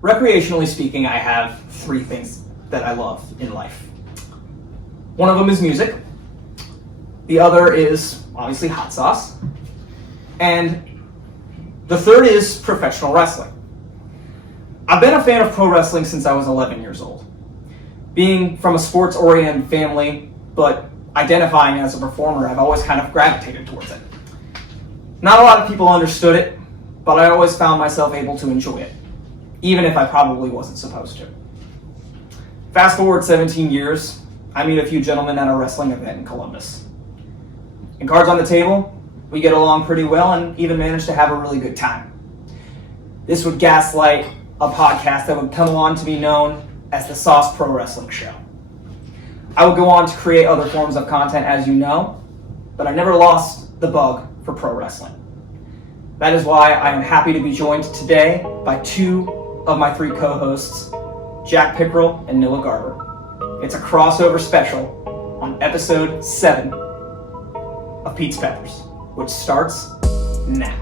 Recreationally speaking, I have three things that I love in life. One of them is music. The other is obviously hot sauce. And the third is professional wrestling. I've been a fan of pro wrestling since I was 11 years old. Being from a sports-oriented family, but identifying as a performer, I've always kind of gravitated towards it. Not a lot of people understood it, but I always found myself able to enjoy it, even if I probably wasn't supposed to. Fast forward 17 years, I meet a few gentlemen at a wrestling event in Columbus. And cards on the table, we get along pretty well and even manage to have a really good time. This would gaslight a podcast that would come on to be known as the Sauce Pro Wrestling Show. I would go on to create other forms of content, as you know, but I never lost the bug for pro wrestling. That is why I am happy to be joined today by two of my three co-hosts, Jack Pickrell and Noah Garber. It's a crossover special on episode 7 of Pete's Peppers, which starts now.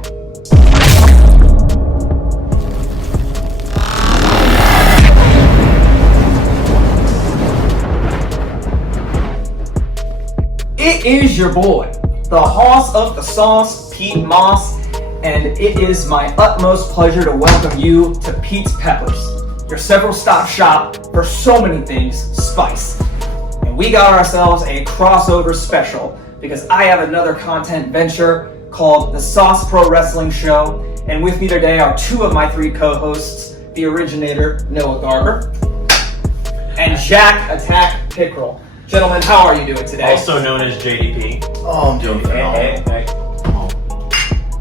It is your boy, the hoss of the sauce, Pete Moss, and it is my utmost pleasure to welcome you to Pete's Peppers, your several stop shop for so many things spice. And we got ourselves a crossover special because I have another content venture called the Sauce Pro Wrestling Show, and with me today are two of my three co-hosts, the originator, Noah Garber, and Jack Attack Pickrell. Gentlemen, how are you doing today? Also known as JDP. Oh, I'm doing phenomenal.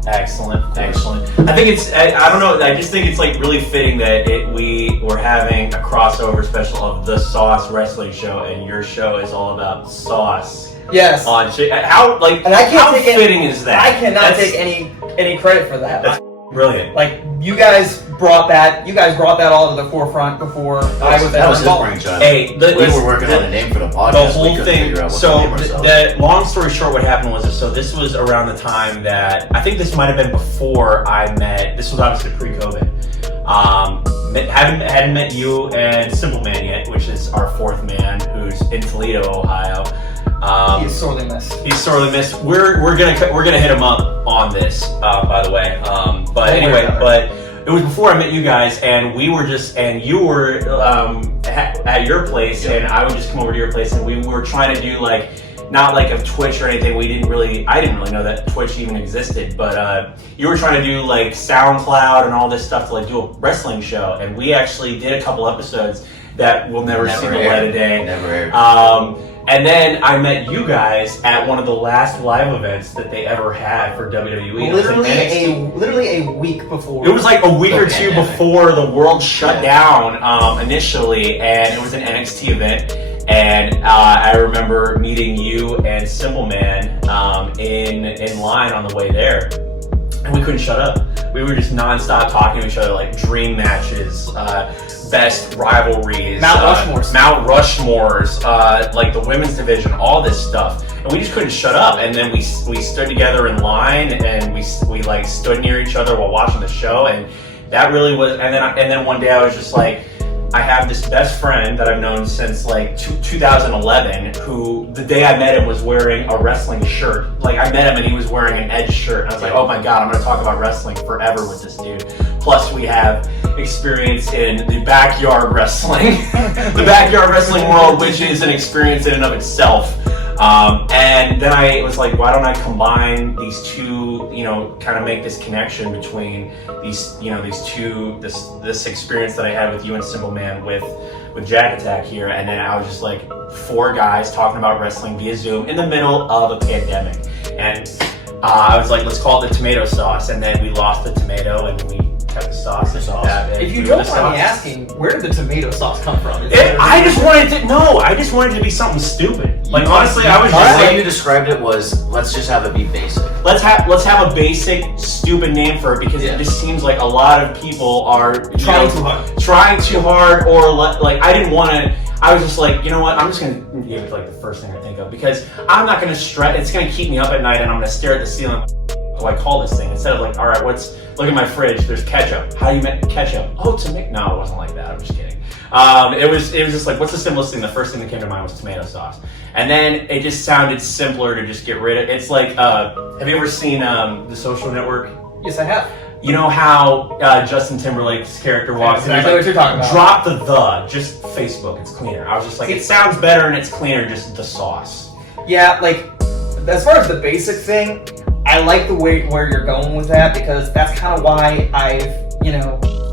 Excellent. I think it's, I don't know, I just think it's like really fitting that we were having a crossover special of the Sauce Wrestling Show, and your show is all about sauce. Yes. On how, like, and I can't how take fitting is that? I cannot take any credit for that. That's brilliant. Like, you guys brought that all to the forefront before I was that was his brainchild. Hey, we were working on a name for the podcast. The whole thing. So the long story short, what happened was this was around the time that I think this might have been before I met. This was obviously pre-COVID. Hadn't met you and Simple Man yet, which is our fourth man, who's in Toledo, Ohio. He's sorely missed. We're gonna hit him up on this, by the way. But anyway, but it was before I met you guys, and you were at your place, and I would just come over to your place, and we were trying to do like, not like a Twitch or anything. I didn't really know that Twitch even existed, but you were trying to do like SoundCloud and all this stuff to like do a wrestling show, and we actually did a couple episodes that will never see the light of day. Never aired. And then I met you guys at one of the last live events that they ever had for WWE. Literally a week before. It was like a week or two before the world shut down initially, and it was an NXT event. And I remember meeting you and Simple Man in line on the way there, and we couldn't shut up. We were just nonstop talking to each other, like dream matches, best rivalries, Mount Rushmores, like the women's division, all this stuff, and we just couldn't shut up. And then we stood together in line, and we like stood near each other while watching the show, and that really was. And then one day I was just like, I have this best friend that I've known since like 2011, who the day I met him was wearing a wrestling shirt. Like, I met him and he was wearing an Edge shirt, and I was like, oh my god, I'm gonna talk about wrestling forever with this dude. Plus we have experience in the backyard wrestling, the backyard wrestling world, which is an experience in and of itself. And then I was like, why don't I combine these two, kind of make this connection between these two, this experience that I had with you and Simple Man with Jack Attack here. And then I was just like, four guys talking about wrestling via Zoom in the middle of a pandemic. And I was like, let's call it the tomato sauce. And then we lost the tomato and we kept the sauce. If you don't mind me asking, where did the tomato sauce come from? I just wanted it to be something stupid. Like, honestly, I was just the way you described it was, let's just have it be basic. Let's have a basic, stupid name for it, because it just seems like a lot of people are trying too hard, or like I didn't want to. I was just like, you know what? I'm just gonna give it like the first thing I think of, because I'm not gonna stress. It's gonna keep me up at night, and I'm gonna stare at the ceiling. What do I call this thing? Instead of like, all right, what's look at my fridge. There's ketchup. How do you make ketchup? Oh, tomato. No, it wasn't like that. I'm just kidding. It was just like, what's the simplest thing? The first thing that came to mind was tomato sauce. And then it just sounded simpler to just get rid of. It's like, have you ever seen The Social Network? Yes, I have. You know how Justin Timberlake's character walks in? Exactly what you're talking about. Drop the. Just Facebook. It's cleaner. I was just like, it sounds better and it's cleaner. Just the sauce. Yeah, like as far as the basic thing, I like the way where you're going with that because that's kind of why I've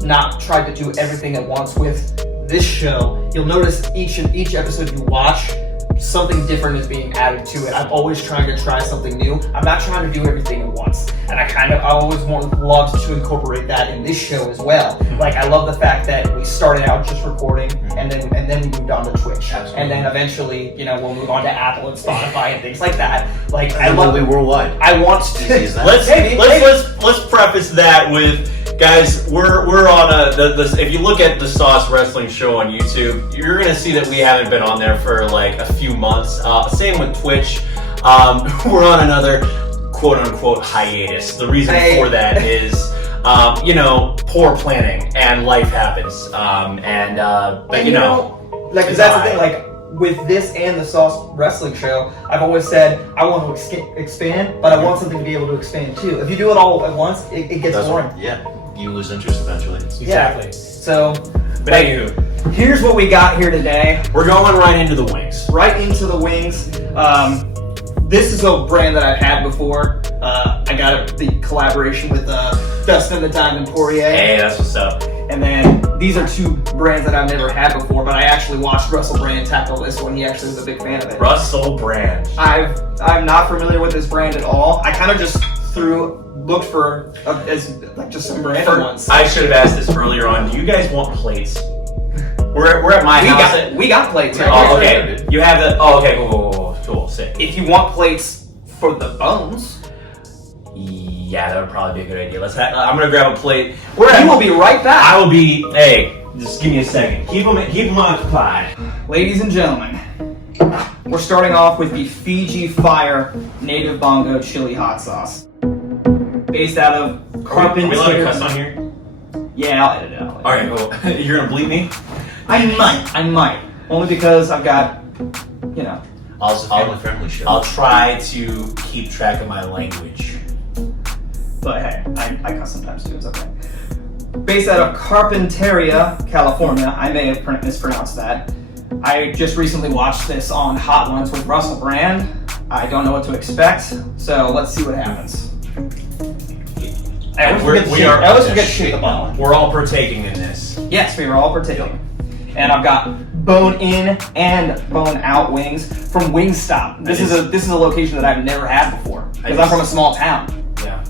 not tried to do everything at once with this show. You'll notice each episode you watch, something different is being added to it. I'm always trying to try something new. I'm not trying to do everything at once. And I always love to incorporate that in this show as well. Like I love the fact that we started out just recording and then we moved on to Twitch. Absolutely. And then eventually, we'll move on to Apple and Spotify and things like that. Like I love it worldwide. I want to Let's preface that with, guys, we're on if you look at the Sauce Wrestling Show on YouTube, you're gonna see that we haven't been on there for like a few months. Same with Twitch. We're on another quote unquote hiatus. The reason for that is poor planning and life happens. But like, cause that's the thing, like with this and the Sauce Wrestling Show, I've always said I want to expand, but I want something to be able to expand too. If you do it all at once, it gets boring. Yeah, you lose interest eventually. Exactly. Yeah. So, But anywho, here's what we got here today. we're going right into the wings. Right into the wings. This is a brand that I've had before. I got the collaboration with Dustin the Diamond Poirier. Hey, that's what's up. And then these are two brands that I've never had before, but I actually watched Russell Brand tackle this one. He actually was a big fan of it. Russell Brand. I'm not familiar with this brand at all. I kind of just looked for just some random ones. I should have asked this earlier on. Do you guys want plates? We're at my house. We got plates. Right Oh, here. okay. You have the. Oh, okay. Cool. Sick. If you want plates for the bones, Yeah, that would probably be a good idea. I'm gonna grab a plate. you will be right back. I will be. Hey, just give me a second. Keep them occupied. Ladies and gentlemen, we're starting off with the Fiji Fire Native Bongo Chili Hot Sauce. Based out of Carpenter. Are we allowed to cuss on here? Yeah, I'll edit it out. Alright, cool. You're gonna bleep me? I might. Only because I've got, Also, family-friendly show. I'll try to keep track of my language. But hey, I cuss sometimes too, it's okay. Based out of Carpinteria, California. I may have mispronounced that. I just recently watched this on Hot Ones with Russell Brand. I don't know what to expect, so let's see what happens. I always forget to shake the bottle. We're all partaking in this. Yes, we are all partaking. And I've got bone in and bone out wings from Wingstop. This is a location that I've never had before because I'm from a small town. Yeah.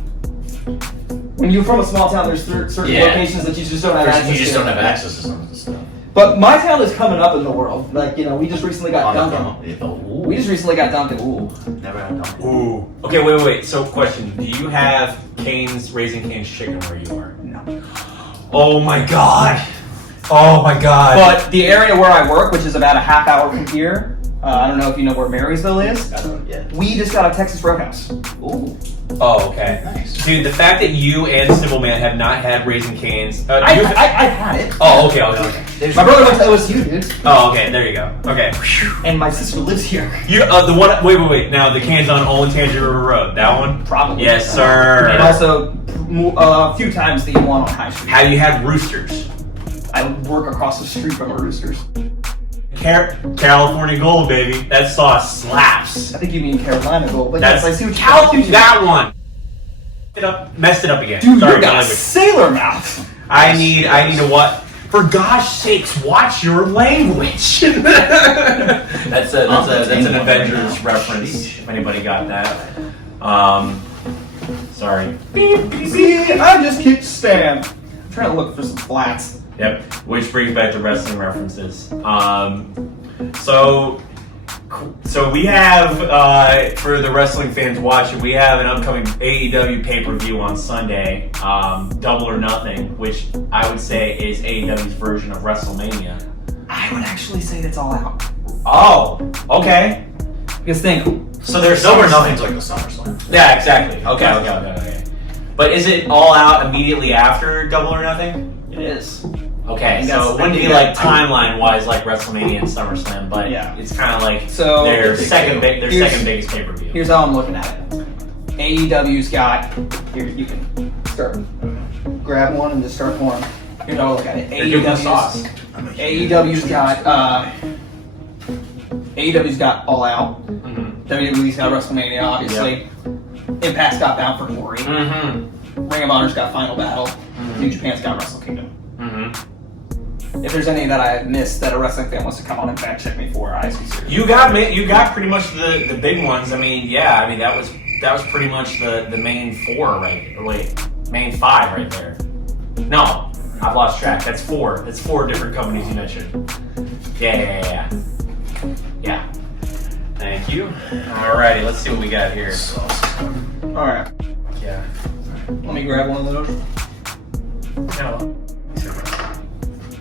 When you're from a small town, there's certain locations that you just don't have access to. You just don't have access to some of this stuff. But my town is coming up in the world. Like, we just recently got Dunkin'. We just recently got Dunkin'. Ooh. Never had Dunkin'. Ooh. Okay, wait. So, question: do you have Raising Cane's chicken where you are? No. Oh my god. But the area where I work, which is about a half hour from here, I don't know if you know where Marysville is. I don't yet. We just got a Texas Roadhouse. Ooh. Oh, okay. Nice. Dude, the fact that you and Simple Man have not had Raising Cane's. I had it. Oh, okay. My brother went to OSU, dude. Oh, okay. There you go. Okay. And my sister lives here. You the one. Wait. Now the cane's on Old Tangent River Road. That one. Probably. Yes, sir. And also a few times the one on High Street. Have you had Roosters? I work across the street from a Roosters. California Gold, baby. That sauce slaps. I think you mean Carolina Gold, but That's yes, I see what California. That one. Messed it up again. Dude, Sorry, you got sailor mouth. I need to what? For gosh sakes, watch your language. that's an Avengers reference. If anybody got that. Sorry. See, I just kicked Stan. I'm trying to look for some flats. Yep. Which brings back to wrestling references. So we have, for the wrestling fans watching, we have an upcoming AEW pay-per-view on Sunday, Double or Nothing, which I would say is AEW's version of WrestleMania. I would actually say that's all out. Oh, okay. Because think. So there's Double or Nothing's like the SummerSlam. Yeah, exactly. Okay. But is it All Out immediately after Double or Nothing? It is. Okay, so it wouldn't be like timeline-wise like WrestleMania and SummerSlam, but it's kind of like their second biggest pay-per-view. Here's how I'm looking at it. AEW's got here. You can start grab one and just start pouring. Here's how I look at it. AEW's got All Out. WWE's got WrestleMania, obviously. Impact's got Bound for Glory. Ring of Honor's got Final Battle. New Japan's got Wrestle Kingdom. If there's any that I missed that a wrestling fan wants to come on and fact check me for, I see serious. You got pretty much the big ones. I mean, that was pretty much the main four, right? Or wait, main five right there. No, I've lost track. That's four. That's four different companies you mentioned. Yeah. Thank you. Alrighty, let's see what we got here. Alright. Yeah. Let me grab one of those. No.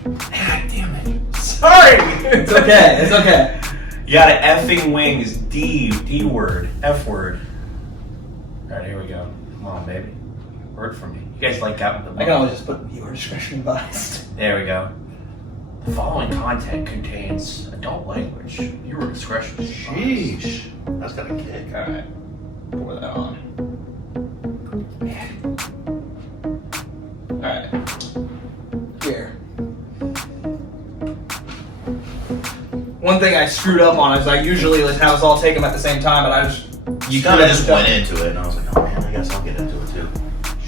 God damn it. Sorry! It's okay. You got an effing wings. D word. F word. Alright, here we go. Come on, baby. Word for me. You guys like that with the I can always just put viewer discretion advised. There we go. The following content contains adult language. Viewer discretion. Sheesh. That's got a kick. Alright. Pour that on. Alright. Here. One thing I screwed up on is I usually have us all take them at the same time, but I just... You kind of just went into it, and I was like, oh man, I guess I'll get into it too.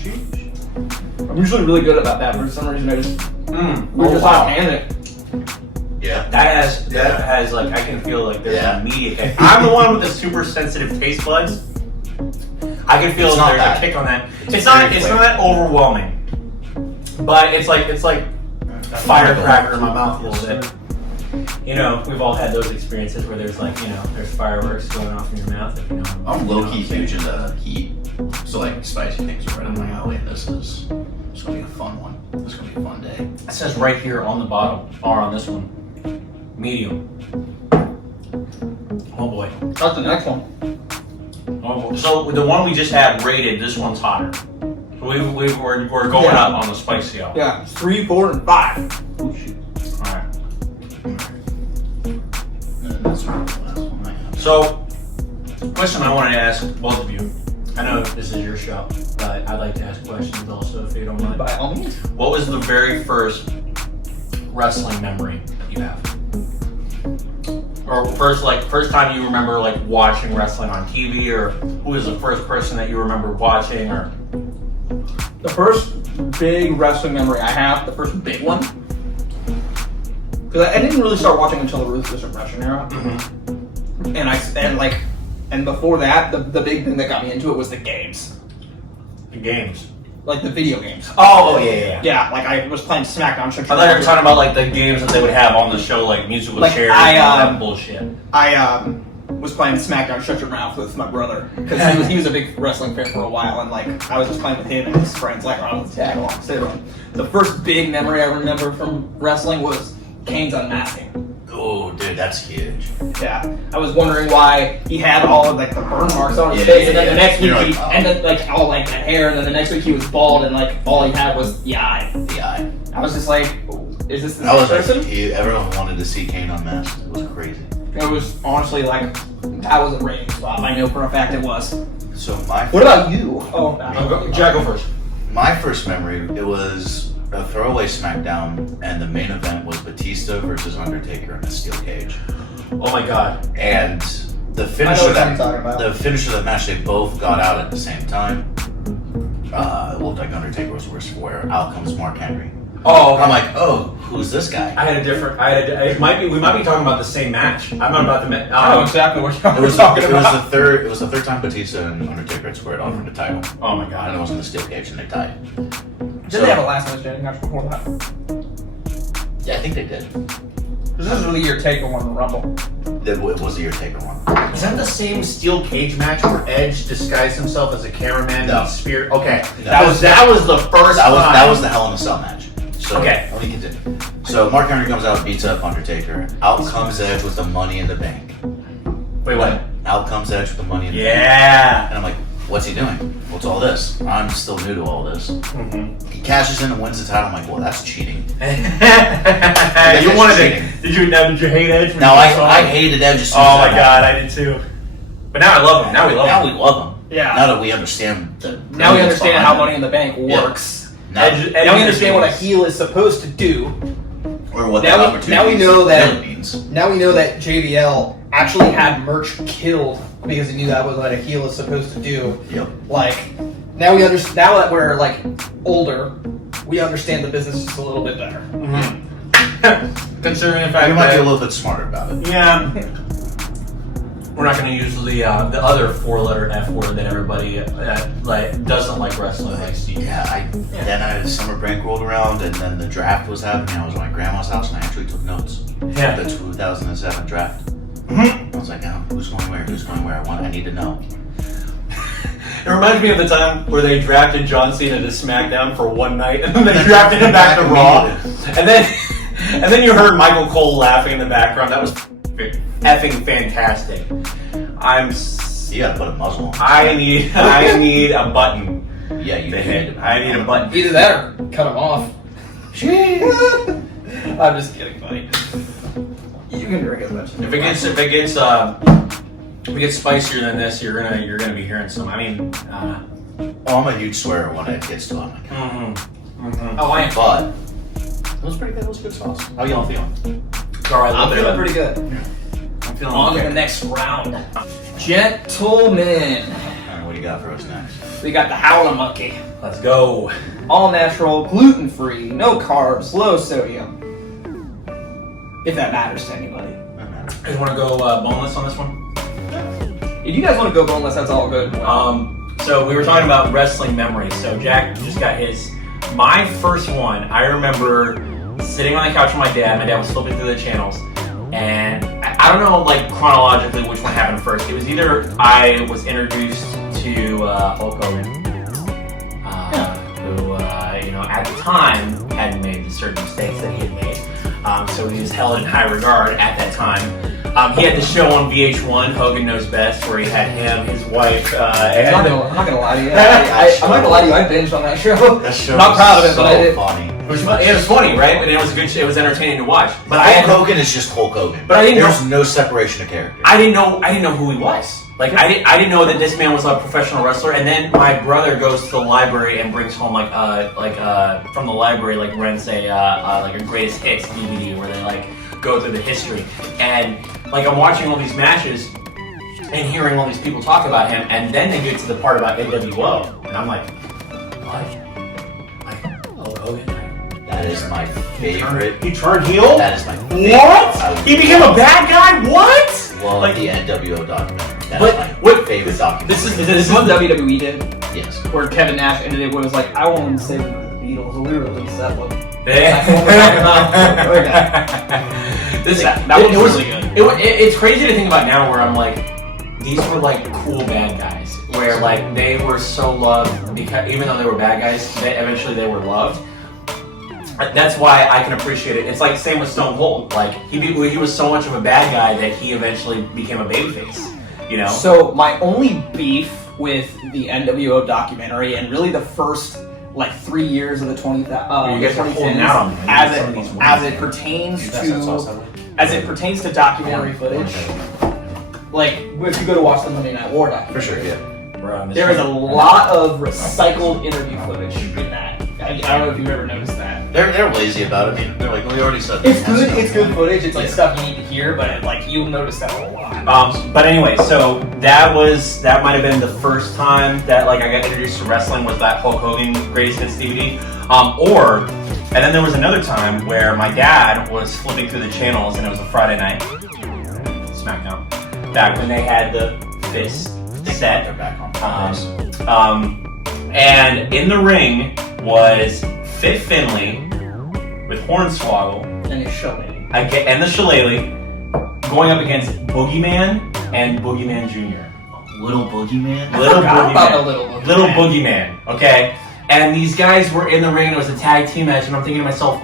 Sheesh. I'm usually really good about that, but for some reason I just... We're just wow. not it. Yeah. That has like, I can feel like there's an immediate... I'm the one with the super sensitive taste buds. I can feel there's a kick on that. It's not overwhelming. But it's like a firecracker in my mouth a little bit. You know, we've all had those experiences where there's there's fireworks going off in your mouth. I'm low-key huge into heat. So spicy things are right up my alley, and it's gonna be a fun one. It's gonna be a fun day. It says right here on the bottom, or on this one, medium. Oh boy. That's the next one. Oh boy. So the one we just had rated, this one's hotter. So we're going up on the spice scale. Yeah, 3, 4, and 5. Oh, shoot. All right. That's the last one I have. So, question I wanted to ask both of you. I know this is your show, but I'd like to ask questions also, if you don't mind. By all means. What was the very first wrestling memory that you have? Or first time you remember watching wrestling on TV, or who was the first person that you remember watching, or? The first big wrestling memory I have, the first big one, because I didn't really start watching until the Ruthless Aggression era, and before that, the big thing that got me into it was the games. The games. Like the video games. Oh yeah. Yeah, I was playing SmackDown. I thought you were talking about the games that they would have on the show, musical chairs and all that bullshit. I was playing SmackDown Shut Your Mouth with my brother because he was a big wrestling fan for a while, and I was just playing with him and his friends on the tag along. So the first big memory I remember from wrestling was Kane's unmasking. Oh, dude, that's huge. Yeah, I was wondering why he had all of the burn marks on his face, and then the next week and then all that hair, and then the next week he was bald, and all he had was the eye. The eye. I was just like, is this the same person? Everyone wanted to see Kane unmasked. It was crazy. It was honestly that was a rating spot. I know for a fact it was. So what about you? Oh, Jack, go first. My first memory, it was a throwaway SmackDown, and the main event was Batista versus Undertaker in a steel cage. Oh my god! And the finish of that match, they both got out at the same time. It looked like Undertaker was worse for wear. Out comes Mark Henry. Oh, okay. I'm like, who's this guy? We might be talking about the same match. I'm not about to. I know exactly what you're talking about. It was the third time Batista and Undertaker had squared off for the title. Oh my god! And it was in the steel cage, and they tied. Did they have a last man standing match before that? Yeah, I think they did. This is really your Taker one in the Rumble. It was the your Taker one. Is that the same steel cage match where Edge disguised himself as a cameraman and spear? Okay, No. that was the first. That was the Hell in a Cell match. So, okay, let me continue. So Mark Henry comes out, beats up Undertaker. Out comes Edge with the Money in the Bank. Wait, what? Out comes Edge with the Money in the Bank. Yeah. And I'm like, what's he doing? What's all this? I'm still new to all this. Mm-hmm. He cashes in and wins the title. I'm like, well, that's cheating. You wanted it. Did you hate Edge? No, I hated Edge as soon as oh my god, I did too. But now I love him. Now we love him. Now we love him. Yeah. Now that we understand the Now we understand how Money him. in the Bank works. Now, Now we understand what a heel is supposed to do. or what Now that we- opportunity now we know that- really means. Now we know that JBL actually had merch killed because he knew that was what a heel is supposed to do. Yep. Like, now we understand. Now that we're like older, we understand the business just a little bit better. Mm-hmm. Considering the fact We might be a that little bit smarter about it. yeah, we're not going to use the other 4-letter F word that everybody like doesn't like wrestling like Steve. Yeah, then I had summer break rolled around, and then the draft was happening. I was at my grandma's house, and I actually took notes. Yeah. The 2007 draft. Mm-hmm. I was like, oh, who's going where? Who's going where? I need to know. It reminds me of the time where they drafted John Cena to SmackDown for one night, and then they drafted him back to Raw, and then you heard Michael Cole laughing in the background. That was effing fantastic. You gotta put a muzzle on. I need a button. Yeah, you to do hit. need to I need a button. Either that or cut him off. I'm just kidding, buddy. You can drink as much. If it gets spicier than this, you're gonna be hearing some. I mean, Oh, I'm a huge swearer when it gets to it. I'm like, Oh, I am. but it was pretty good. It was good sauce. How y'all feeling? Alright, I'm feeling pretty good. I'm feeling On to okay. the next round. Gentlemen. Alright, what do you got for us next? We got the Howler Monkey. Let's go. All natural, gluten free, no carbs, low sodium. If that matters to anybody. Doesn't matter. You want to go boneless on this one? If you guys want to go boneless, that's all good. So we were talking about wrestling memories. So Jack just got his. My first one, I remember sitting on the couch with my dad. My dad was flipping through the channels, and I don't know like chronologically which one happened first. It was either I was introduced to Hulk Hogan, who at the time hadn't made the certain mistakes that he had made. So he was held in high regard at that time. He had the show on VH1, Hogan Knows Best, where he had him, his wife, I'm not gonna lie to you. I'm not gonna lie to you. I binged on that show. That show Not was proud of it, so but I did. funny. It was funny, right? And it was good. It was entertaining to watch. But Hulk Hogan is just Hulk Hogan. But I didn't There's know. no separation of character. I didn't know who he was. Like I didn't know that this man was a professional wrestler. And then my brother goes to the library and brings home from the library rents a greatest hits DVD where they go through the history. And I'm watching all these matches and hearing all these people talk about him, and then they get to the part about NWO, and I'm like, what? Hulk Hogan? That is my favorite. He turned heel? That is my favorite. What? He became a bad guy? What? Well, Like- the NWO documentary. That But is my what- favorite documentary. This is what WWE did, Yes. where Kevin Nash ended it, where it was like, I want to save them to the Beatles, and we released that one. That was really good. It's crazy to think about now, where I'm like, these were cool bad guys, where they were so loved because even though they were bad guys, eventually they were loved. That's why I can appreciate it. It's same with Stone Cold. He was so much of a bad guy that he eventually became a babyface. You know. So my only beef with the NWO documentary, and really the first 3 years of the You guys are 2010s, holding out on me. as it pertains to documentary footage. If you go to watch the Monday Night War documentary, For sure, yeah. there is a lot of recycled interview footage in that. I don't know if you've ever noticed that. They're lazy about it. I mean, they're like, we already said It's this. good. It's good footage. It's stuff you need to hear, but you'll notice that a lot. But anyway, so that might have been the first time that I got introduced to wrestling, was that Hulk Hogan Greatest Hits DVD. And then there was another time where my dad was flipping through the channels, and it was a Friday night SmackDown, back when they had the fist set. They're back on. And in the ring was Fit Finlay with Hornswoggle And it's showing. and the Shillelagh going up against Boogeyman and Boogeyman Jr. Little Boogeyman. Little Forgot about the Boogeyman. little Boogeyman, okay? And these guys were in the ring, it was a tag team match, and I'm thinking to myself,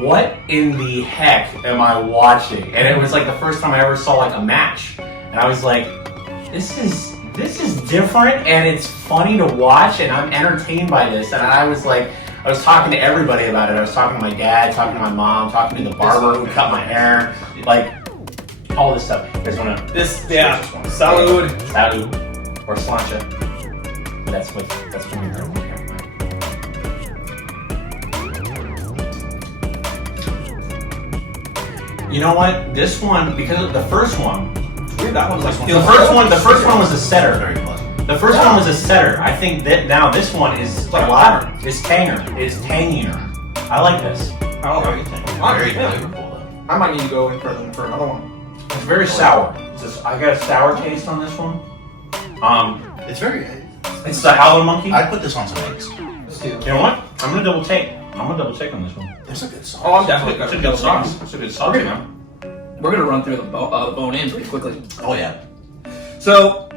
what in the heck am I watching? And it was the first time I ever saw a match. And I was like, this is this is different and it's funny to watch and I'm entertained by this. And I was talking to everybody about it. I was talking to my dad, talking to my mom, talking to the barber who cut my hair, like all this stuff. You guys wanna Salud. Salud or slancha. That's from your grandma. You know what? This one, because of the first one, Weird, that one's like the first one was a setter. The first one was a setter. I think that now this one is like a lot. It's tanger. It's tangier. I like this. I don't know. Very flavorful though. I might need to go in for another one. It's very sour. I got a sour taste on this one. It's very. It's the Howler Monkey. I'd put this on some eggs. You know what? I'm gonna double take. On this one. There's a good sauce. Oh, I'm definitely It's a gonna good sauce. It's a good sauce, man. We're gonna run through the bone in pretty quickly. Oh yeah. So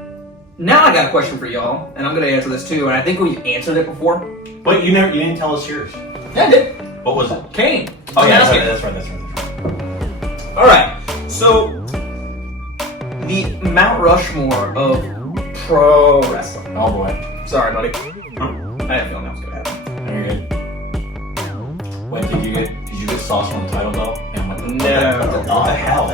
now I got a question for y'all, and I'm gonna answer this too. And I think we've answered it before. But you didn't tell us yours. Yeah, I did. What was it? Kane. Oh yeah, That's that's right. All right. So the Mount Rushmore of pro wrestling. Oh boy. Sorry, buddy. Huh? I had a feeling that was gonna happen. You're good. Wait, did you get sauce on the title belt? And what the No. Not the hell.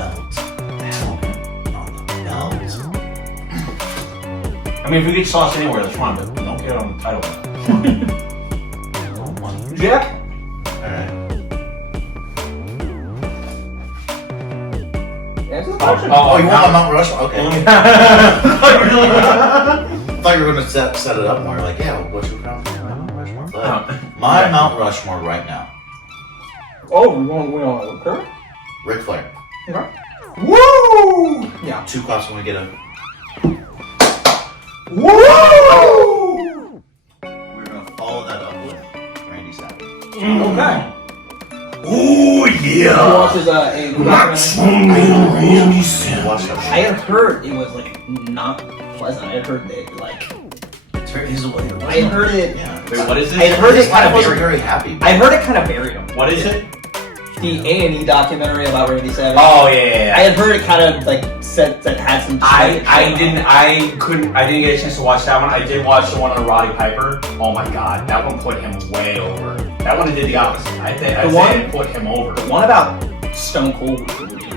I mean, if we get sauce anywhere, that's fine, but don't get it on the title belt. Jack. Alright. Answer the question. Oh, you want a Mount Rushmore? Okay. I thought you were going to set it up more. Like, yeah, what's your Mount Rushmore? But my Mount Rushmore right now, Oh, we want current? Ric Flair. Okay. Woo! Yeah. Two cops when we get a. Woo! We're going to follow that up with Randy Savage. Okay. Ooh, Who yeah! else is Watch that. I had heard it was like not pleasant. I had heard that like It's very easy. I had heard it. Yeah. Wait, what is I had this? heard it I kind of wasn't buried. very happy. I heard it kind of buried him. What is it? The A&E documentary about Randy Savage. Oh, yeah. I had heard it kind of like said that had some. I didn't get a chance to watch that one. I did watch the one on Roddy Piper. Oh my god, that one put him way over. That one did the opposite. I say it put him over. The one about Stone Cold was really good.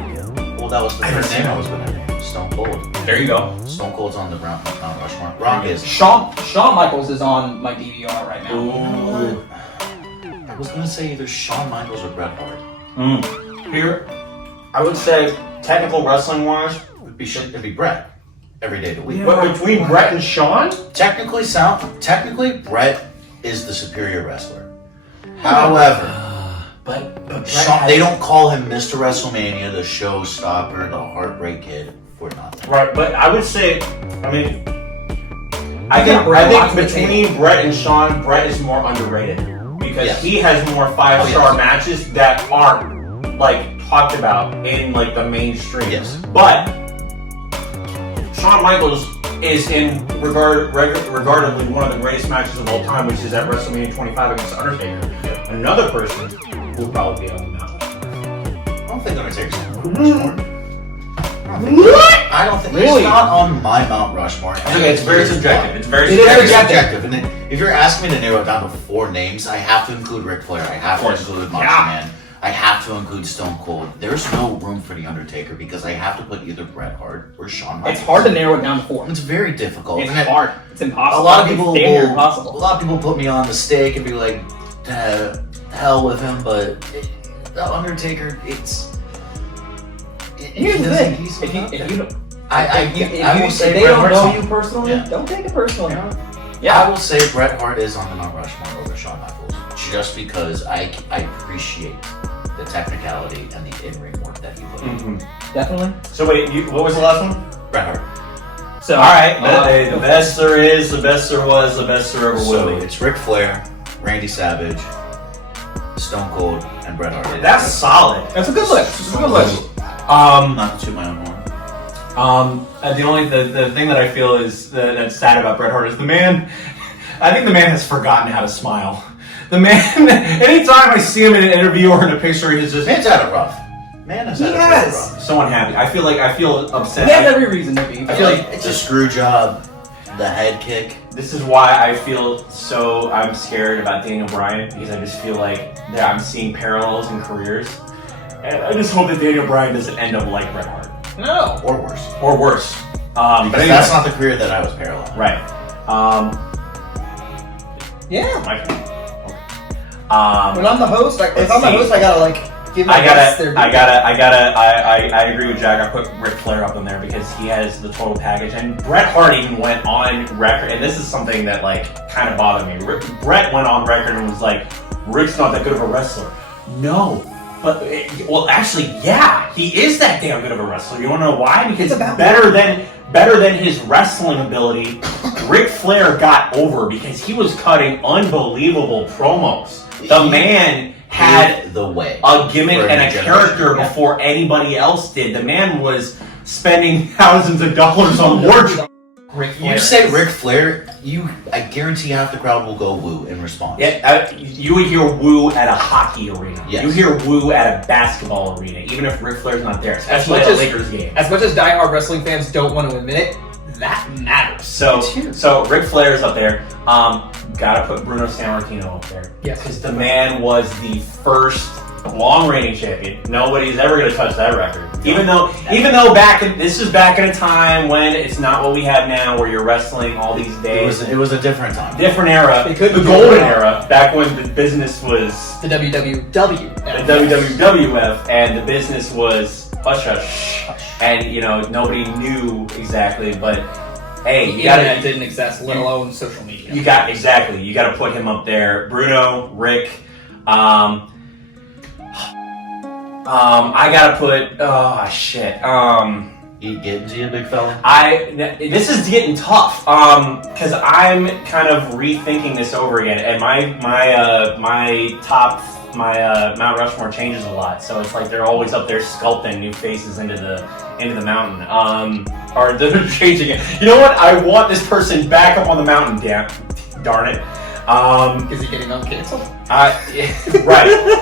Well, that was the first name I was going to name. Stone Cold. There you go. Stone Cold's on the Mount Rushmore. Rock is. Shawn Michaels is on my DVR right now. Ooh. I was going to say either Shawn Michaels or Bret Hart. Here, I would say technical wrestling wise, It'd be Bret every day of the week. Yeah. but between Bret and Shawn, Technically, Bret is the superior wrestler. However, but Shawn, they don't call him Mr. WrestleMania, the showstopper, the Heartbreak Kid for nothing. right. But I would say, I got Bret think watching the between Bret and Shawn, Bret is more underrated because Yes. he has more 5-star yes. matches that aren't like talked about in like the mainstream. Yes. But Shawn Michaels is in regardedly one of the greatest matches of all time, which is at WrestleMania 25 against The Undertaker. Another person will probably be on the mountain. I don't think Undertaker's on Mount Rushmore. What? I don't think Really? he's not on my Mount Rushmore. Okay, it's very subjective. It's very It is subjective. subjective. And then if you're asking me to narrow it down to 4 names, I have to include Ric Flair. I have to include Macho Man. I have to include Stone Cold. There's no room for The Undertaker because I have to put either Bret Hart or Shawn Michaels. It's hard to narrow it down to 4. It's very difficult. It's And then hard. It's impossible. a lot of people It's damn near will, impossible. a lot of people put me on the stake and be like, hell with him, but The Undertaker, Here's the thing. he's If not you there. don't, I will if say they Bret don't Hart's know on- you personally, Yeah. don't take it personally. I Yeah. will say Bret Hart is on the Mount Rushmore over Shawn Michaels, just because I appreciate the technicality and the in-ring work that he put in. Definitely. So wait, what was the last one? Bret Hart. So, All right, the best there is, the best there was, the best there ever So will be. it's Ric Flair, Randy Savage, Stone Cold, and Bret Hart. That's solid. that's a good list. It's a good list. Not to toot my own horn. The thing that I feel is that's sad about Bret Hart is the man. I think the man has forgotten how to smile. The man, anytime I see him in an interview or in a picture, he's just Man's had it rough. Man has had it rough. so unhappy. I feel upset. He has every reason to be. I feel like It's a screw job. The head kick. This is why I feel so I'm scared about Daniel Bryan, because I just feel like that I'm seeing parallels in careers. And I just hope that Daniel Bryan doesn't end up like Bret Hart. No. Or worse. Or worse. But But anyway, that's not the career that I was parallel. right. Yeah. Mike. When I'm the host, I gotta like give my I guests their due. I agree with Jack. I put Ric Flair up in there because he has the total package, and Bret Hart even went on record, and this is something that like kind of bothered me. Bret went on record and was like, "Ric's not that good of a wrestler." No, but well, actually, yeah, he is that damn good of a wrestler. You want to know why? Because better than his wrestling ability, Ric Flair got over because he was cutting unbelievable promos. The man had the way a gimmick for and a character before anybody else did. The man was spending thousands of dollars on wardrobe. You say Ric Flair, I guarantee half the crowd will go woo in response. Yeah, you would hear woo at a hockey arena. Yes. You hear woo at a basketball arena, even if Ric Flair's not there, especially at a Lakers game. As much as diehard wrestling fans don't want to admit it, that matters. So Ric Flair's up there. Gotta put Bruno San Martino up there. Yes. Because the man was the first long reigning champion. Nobody's ever gonna touch that record. Even though this is back in a time when it's not what we have now, where you're wrestling all these days. It was a different time. Different era. It could the be golden different. era, back when the business was the WWF. the WWF, and the business was hush hush, and nobody knew exactly, but hey, The internet didn't exist, let alone social media. You got to put him up there. Bruno, Rick. I gotta put. Oh shit. He getting to you, big fella? This is getting tough. Because I'm kind of rethinking this over again, and my top. Mount Rushmore changes a lot, so it's like they're always up there sculpting new faces into the mountain. Or they're changing it. You know what? I want this person back up on the mountain. Darn it. Is he getting uncanceled? Right.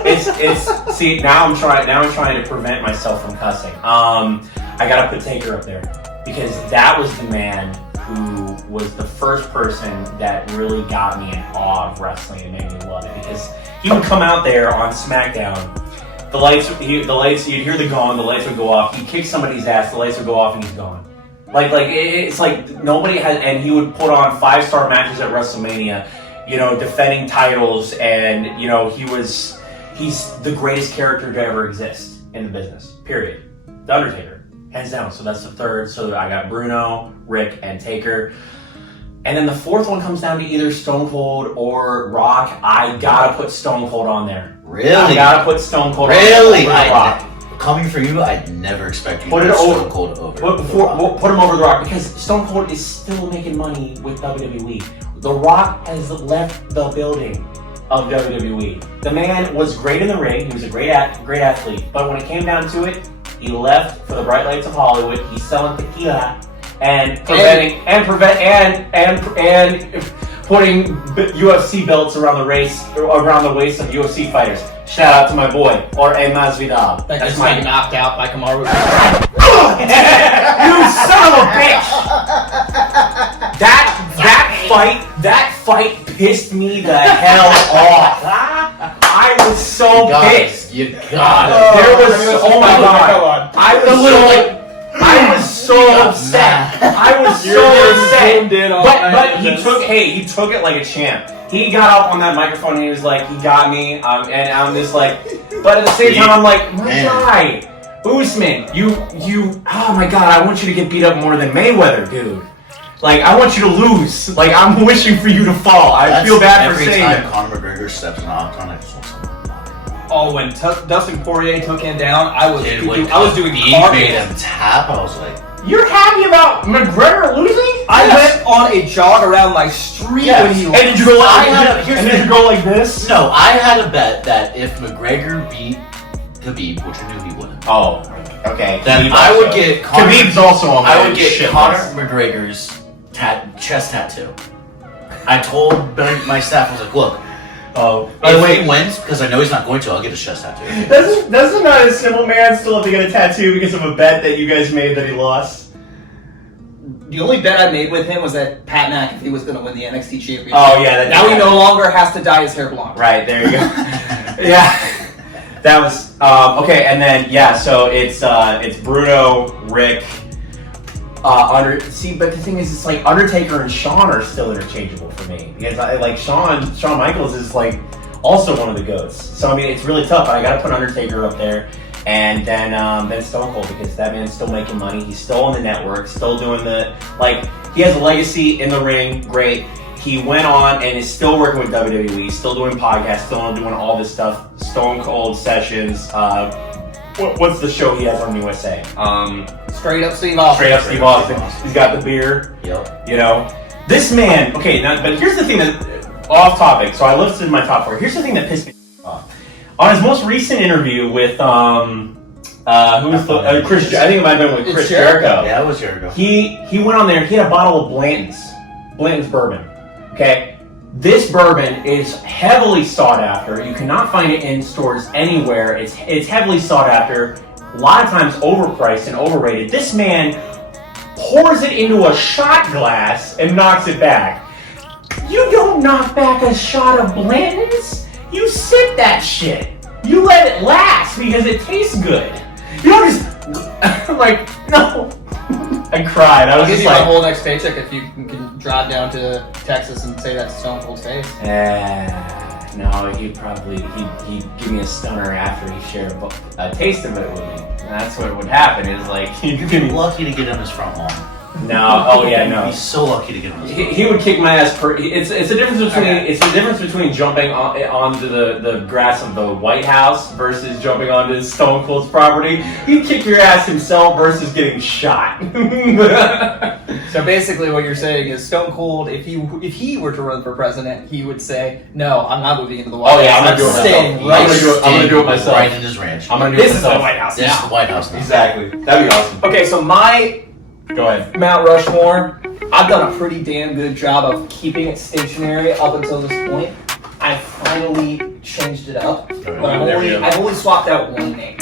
It's see now I'm trying to prevent myself from cussing. I gotta put Taker up there because that was the man who was the first person that really got me in awe of wrestling and made me love it, because he would come out there on SmackDown. The lights, you'd hear the gong, the lights would go off, he'd kick somebody's ass, the lights would go off and he's gone. It's like nobody had, and he would put on 5-star matches at WrestleMania, defending titles, and he's the greatest character to ever exist in the business, period. The Undertaker, hands down. So that's the third. So I got Bruno, Rick, and Taker. And then the fourth one comes down to either Stone Cold or Rock. I gotta put Stone Cold on there. Really? I gotta put Stone Cold really? on there. Rock. Coming from you, I'd never expect you to put put Stone Stone Cold over. Put him over The Rock, because Stone Cold is still making money with WWE. The Rock has left the building of WWE. The man was great in the ring. He was a great athlete. But when it came down to it, he left for the bright lights of Hollywood. He's selling tequila and putting UFC belts around the waist of UFC fighters. Shout out to my boy, or Masvidal. That's my knocked out by Kamaru. You son of a bitch! That fight pissed me the hell off. I was so pissed. You got it. There was, oh my god. I was so upset. I was so upset. But he took it like a champ. He got up on that microphone and he was like, he got me, and I'm just like, but at the same time I'm like, my guy, Usman, oh my god, I want you to get beat up more than Mayweather, dude. Like, I want you to lose. Like, I'm wishing for you to fall. I feel bad for saying that. Every time Conor McGregor steps in the octagon, I just want something. Oh, when Dustin Poirier took him down, I was doing He made him tap. I was like, you're happy about McGregor losing? I went on a jog around my street when he lost. And did you go like this? No, I had a bet that if McGregor beat Khabib, which I knew he wouldn't. Oh, okay. Then I would get Conor. Khabib's also on I would get Conor McGregor's chest tattoo. I told my staff, I was like, look. If he wins, because I know he's not going to, I'll get his chest tattoo. Doesn't not a simple man still have to get a tattoo because of a bet that you guys made that he lost? The only bet I made with him was that Pat McAfee he was going to win the NXT Championship. Oh yeah. Now he no longer has to dye his hair blonde. Right, there you go. Yeah. That was okay, and then so it's Bruno, Rick, but the thing is, it's like Undertaker and Shawn are still interchangeable for me because I like Shawn Michaels is like also one of the GOATs. So I mean, it's really tough. I got to put Undertaker up there, and then Stone Cold because that man's still making money. He's still on the network, still doing he has a legacy in the ring. Great. He went on and is still working with WWE, still doing podcasts, still doing all this stuff. Stone Cold Sessions. What's the show he has on USA? Straight Up Steve Austin. Straight Up Steve Austin. He's got the beer. Yep. You know, this man. Okay, now, but here's the thing that off topic. So I listed my top 4. Here's the thing that pissed me off. On his most recent interview with who was Chris? I think it might have been with Chris Jericho. Yeah, it was Jericho. He went on there. He had a bottle of Blanton's bourbon. Okay, this bourbon is heavily sought after. You cannot find it in stores anywhere. It's heavily sought after. A lot of times overpriced and overrated. This man pours it into a shot glass and knocks it back. You don't knock back a shot of Blanton's. You sip that shit. You let it last because it tastes good. You don't just like no. I cried. I was I'll give just you like, my whole next paycheck if you can drive down to Texas and say that's Stone Cold's face. no, he'd give me a stunner after he shared a taste of it with me. And that's what would happen is like You'd be lucky to get him his front lawn. No, He's so lucky to get him his front lawn. He would kick my ass. It's a difference between jumping onto the grass of the White House versus jumping onto Stone Cold's property. He'd kick your ass himself versus getting shot. So basically, what you're saying is Stone Cold, if he were to run for president, he would say, "No, I'm not moving into the White House. Oh yeah, I'm gonna do it staying myself. right. I'm gonna do it myself. Right in his ranch. I'm gonna do it This is the myself. White House. This is the White House now. Exactly. That'd be awesome. Okay, so my Go ahead. Mount Rushmore, I've done a pretty damn good job of keeping it stationary up until this point. I finally changed it up, but I've only swapped out one name.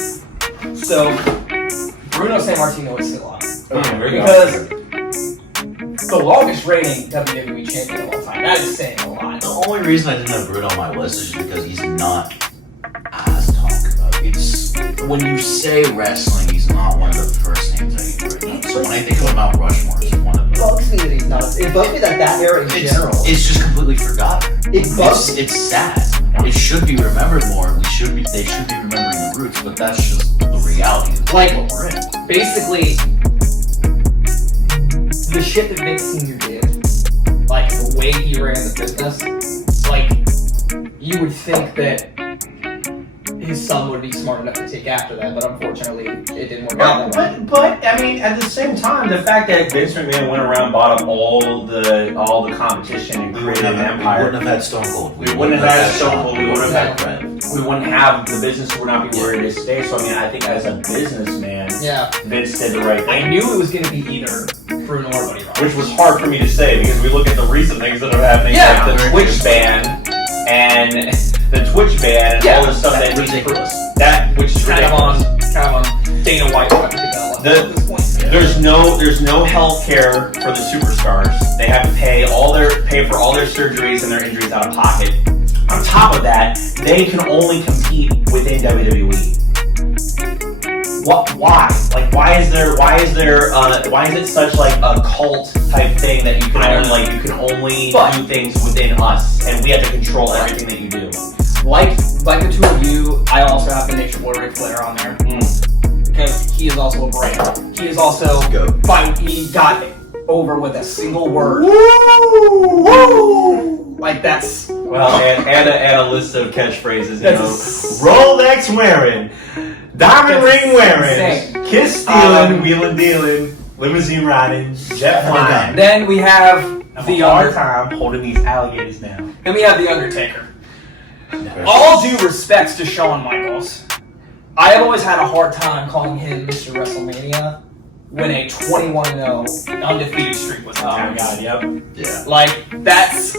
So Bruno San Martino is still on. Okay, there you Because the longest reigning WWE champion of all time. That is saying a lot. The only reason I didn't have Bruno on my list is because he's not as talked about. It's when you say wrestling, he's not one of the first names I hear right now. So when I think of Mount Rushmore, it's one of It the. bugs me that he's not. It bugs me that era in general. It's just completely forgotten. It bugs me. It's sad. It should be remembered more. They should be remembering the roots, but that's just the reality of Like- what we're in. Basically, the shit that Vic Sr. did, like the way he ran the business, like you would think that his son would be smart enough to take after that, but unfortunately, it didn't work out that way. But I mean, at the same time, the fact that Vince McMahon went around and bought up all the competition and created an We empire. wouldn't have had Stone Cold. We wouldn't have had Stone Shawn. Cold. We wouldn't have had Bret. Bret. We wouldn't have the business would not be where it is today. So I mean, I think as a businessman, Yeah, Vince did the right I thing. knew it was going to be either Bruno or Buddy Roberts. Which was hard for me to say because we look at the recent things that are happening, Yeah. like the Twitch ban and all the stuff that ridiculous. which is kind of ridiculous. on Dana White. At this point. There's no health care for the superstars. They have to pay for all their surgeries and their injuries out of pocket. On top of that, they can only compete within WWE. Why? Like, why is it such like a cult type thing that you can only do things within us, and we have to control everything that you do. Like the two of you, I also have the Nature Boy Ric Flair on there because he is also a brand. He is also he got over with a single word. Woo! Like that's and a list of catchphrases. That's Rolex wearing, diamond ring wearing, insane. kiss stealing, wheeling dealing, limousine riding, jet flying. Then we have the hard time holding these alligators down. Then we have the Undertaker. All due respects to Shawn Michaels, I have always had a hard time calling him Mr. WrestleMania when a 21-0 undefeated streak was Oh my on. god, yep. Yeah. Like, that's...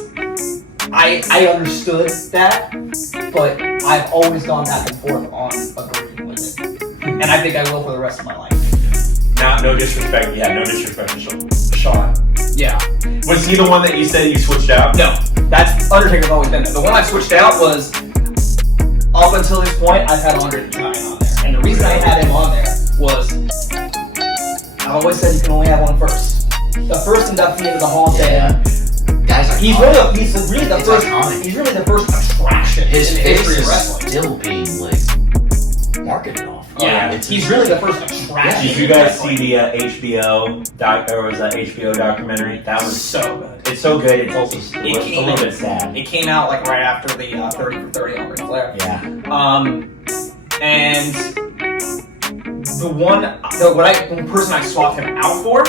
I understood that, but I've always gone back and forth on agreeing with it. And I think I will for the rest of my life. No disrespect. Yeah, no disrespect to Shawn. Yeah. Was he the one that you said you switched out? No, that's Undertaker's always been there. The one I switched out was up until this point. I've had Andre the Giant on there, and the reason I had him on there was I always said you can only have one first. The first inductee into the Hall of Fame. He's really the first. Iconic. He's really the first attraction His in the face history of is wrestling. still being like marketed off. Yeah, he's really the first attraction. Did you guys see the HBO HBO documentary? That was so good. It's so good. It's also a little bit sad. It came out like right after the 30 for 30 on Ric Flair. Yeah. And the person I swapped him out for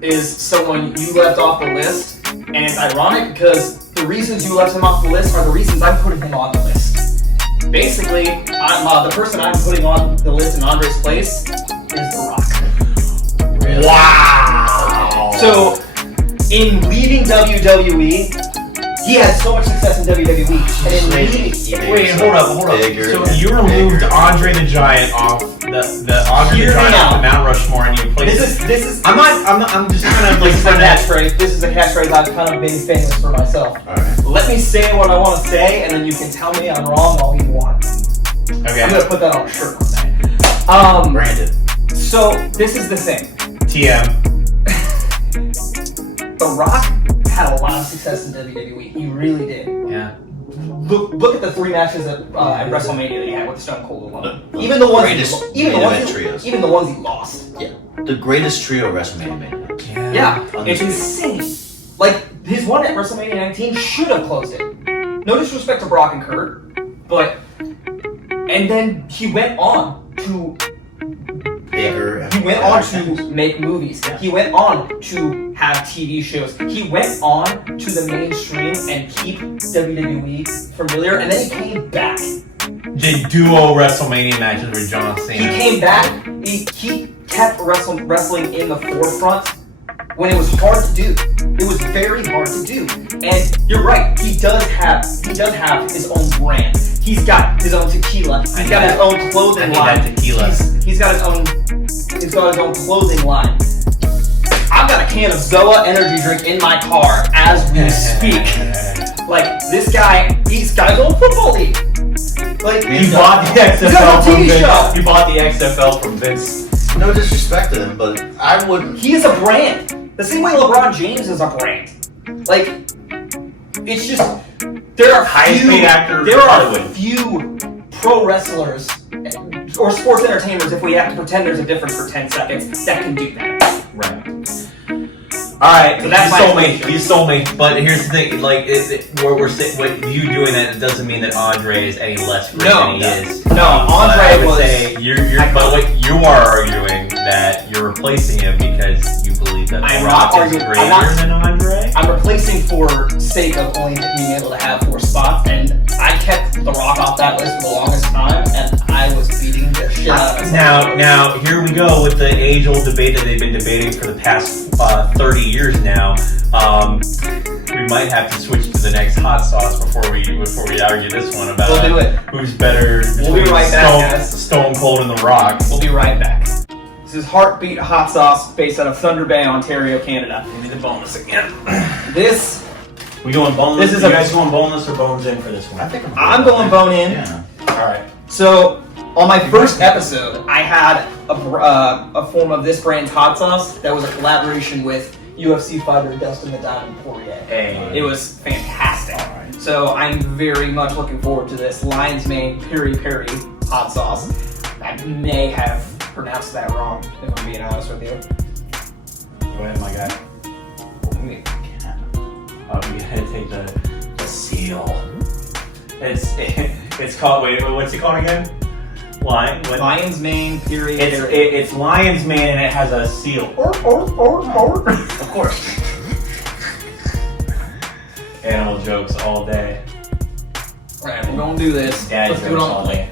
is someone you left off the list, and it's ironic because the reasons you left him off the list are the reasons I'm putting him on the list. Basically, the person I'm putting on the list in Andre's place is The Rock. Really? Wow. So, in leaving WWE, he had so much success in WWE, and in leaving, Wait, hold up. So you removed Andre the Giant off the Andre the Giant off the Mount Rushmore, and you placed this is. I'm just kind of like This is a catchphrase. This is a catchphrase I've kind of made famous for myself. Alright. Let me say what I want to say, and then you can tell me I'm wrong all you want. Okay. I'm gonna put that on a shirt one day. Branded. So this is the thing. TM. The Rock had a lot of success in WWE. He really did. Yeah. Look at the 3 matches at WrestleMania that he had with Stone Cold alone. Even the ones even the ones he lost. Yeah. The greatest trio WrestleMania made. Yeah, it's insane. Like, his one at WrestleMania 19 should have closed it. No disrespect to Brock and Kurt, but... And then he went on to... Bigger. He went on to make movies. He went on to have TV shows. He went on to the mainstream and keep WWE familiar, and then he came back. The duo WrestleMania matches with John Cena. He came back. He kept wrestling in the forefront when it was hard to do. It was very hard to do. And you're right. He does have his own brand. He's got his own tequila. He's got his own clothing line. Tequila. He's got his own clothing line. I've got a can of Zoa energy drink in my car as we speak. Like, this guy, he's got his own football league. Like, He bought the XFL from Vince. He bought the XFL from Vince. No disrespect to him, but I wouldn't. He is a brand. The same way LeBron James is a brand. Like, it's just there are Highest paid actor in There are Hollywood. few pro wrestlers or sports entertainers, if we have to pretend there's a difference for 10 seconds, that can do that. Right. All right, So that's you sold me. But here's the thing: like, what you doing that, it doesn't mean that Andre is any less great than he is. No, But I Andre would was. say but what you are arguing that you're replacing him because you believe that I'm The not Rock is arguing- greater I'm not- than Andre. I'm replacing for sake of only being able to have 4 spots, and I kept The Rock off that list for the longest time, and I was beating the shit out of myself. Now, here we go with the age-old debate that they've been debating for the past 30 years now. We might have to switch to the next hot sauce before we argue this one about We'll do it. who's better. We'll be between right back, guys. Stone Cold and The Rock. We'll be right back. This is Heartbeat Hot Sauce based out of Thunder Bay, Ontario, Canada. Give me the boneless again. This, We going boneless? This is you a- guys going boneless or bones in for this one? I think I'm going bone in. Yeah. All right. So, on my first episode, I had a form of this brand's hot sauce that was a collaboration with UFC fighter Dustin the Diamond Poirier. Hey. It was fantastic. So I'm very much looking forward to this Lion's Mane Peri Peri hot sauce. I may have pronounced that wrong, if I'm being honest with you. Go ahead, my guy. Oh, you gotta take the seal. It's called. Wait, what's it called again? Lion's Mane Peri Peri. It's lion's mane and it has a seal. Of course. Animal jokes all day. Alright, we're gonna do this. Dad Let's do it jokes on all play. day.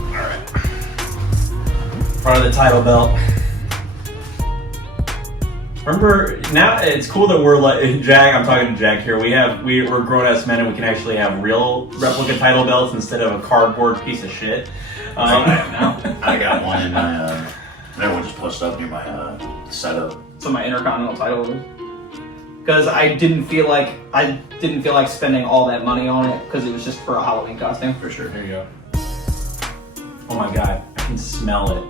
Alright. Front of the title belt. Remember, now it's cool that we're like, Jack, I'm talking to Jack here, we're grown-ass men and we can actually have real replica title belts instead of a cardboard piece of shit. I got one in my Everyone just pushed up near my setup. So my Intercontinental title is. Because I didn't feel like spending all that money on it because it was just for a Halloween costume. For sure. There you go. Oh my god, I can smell it.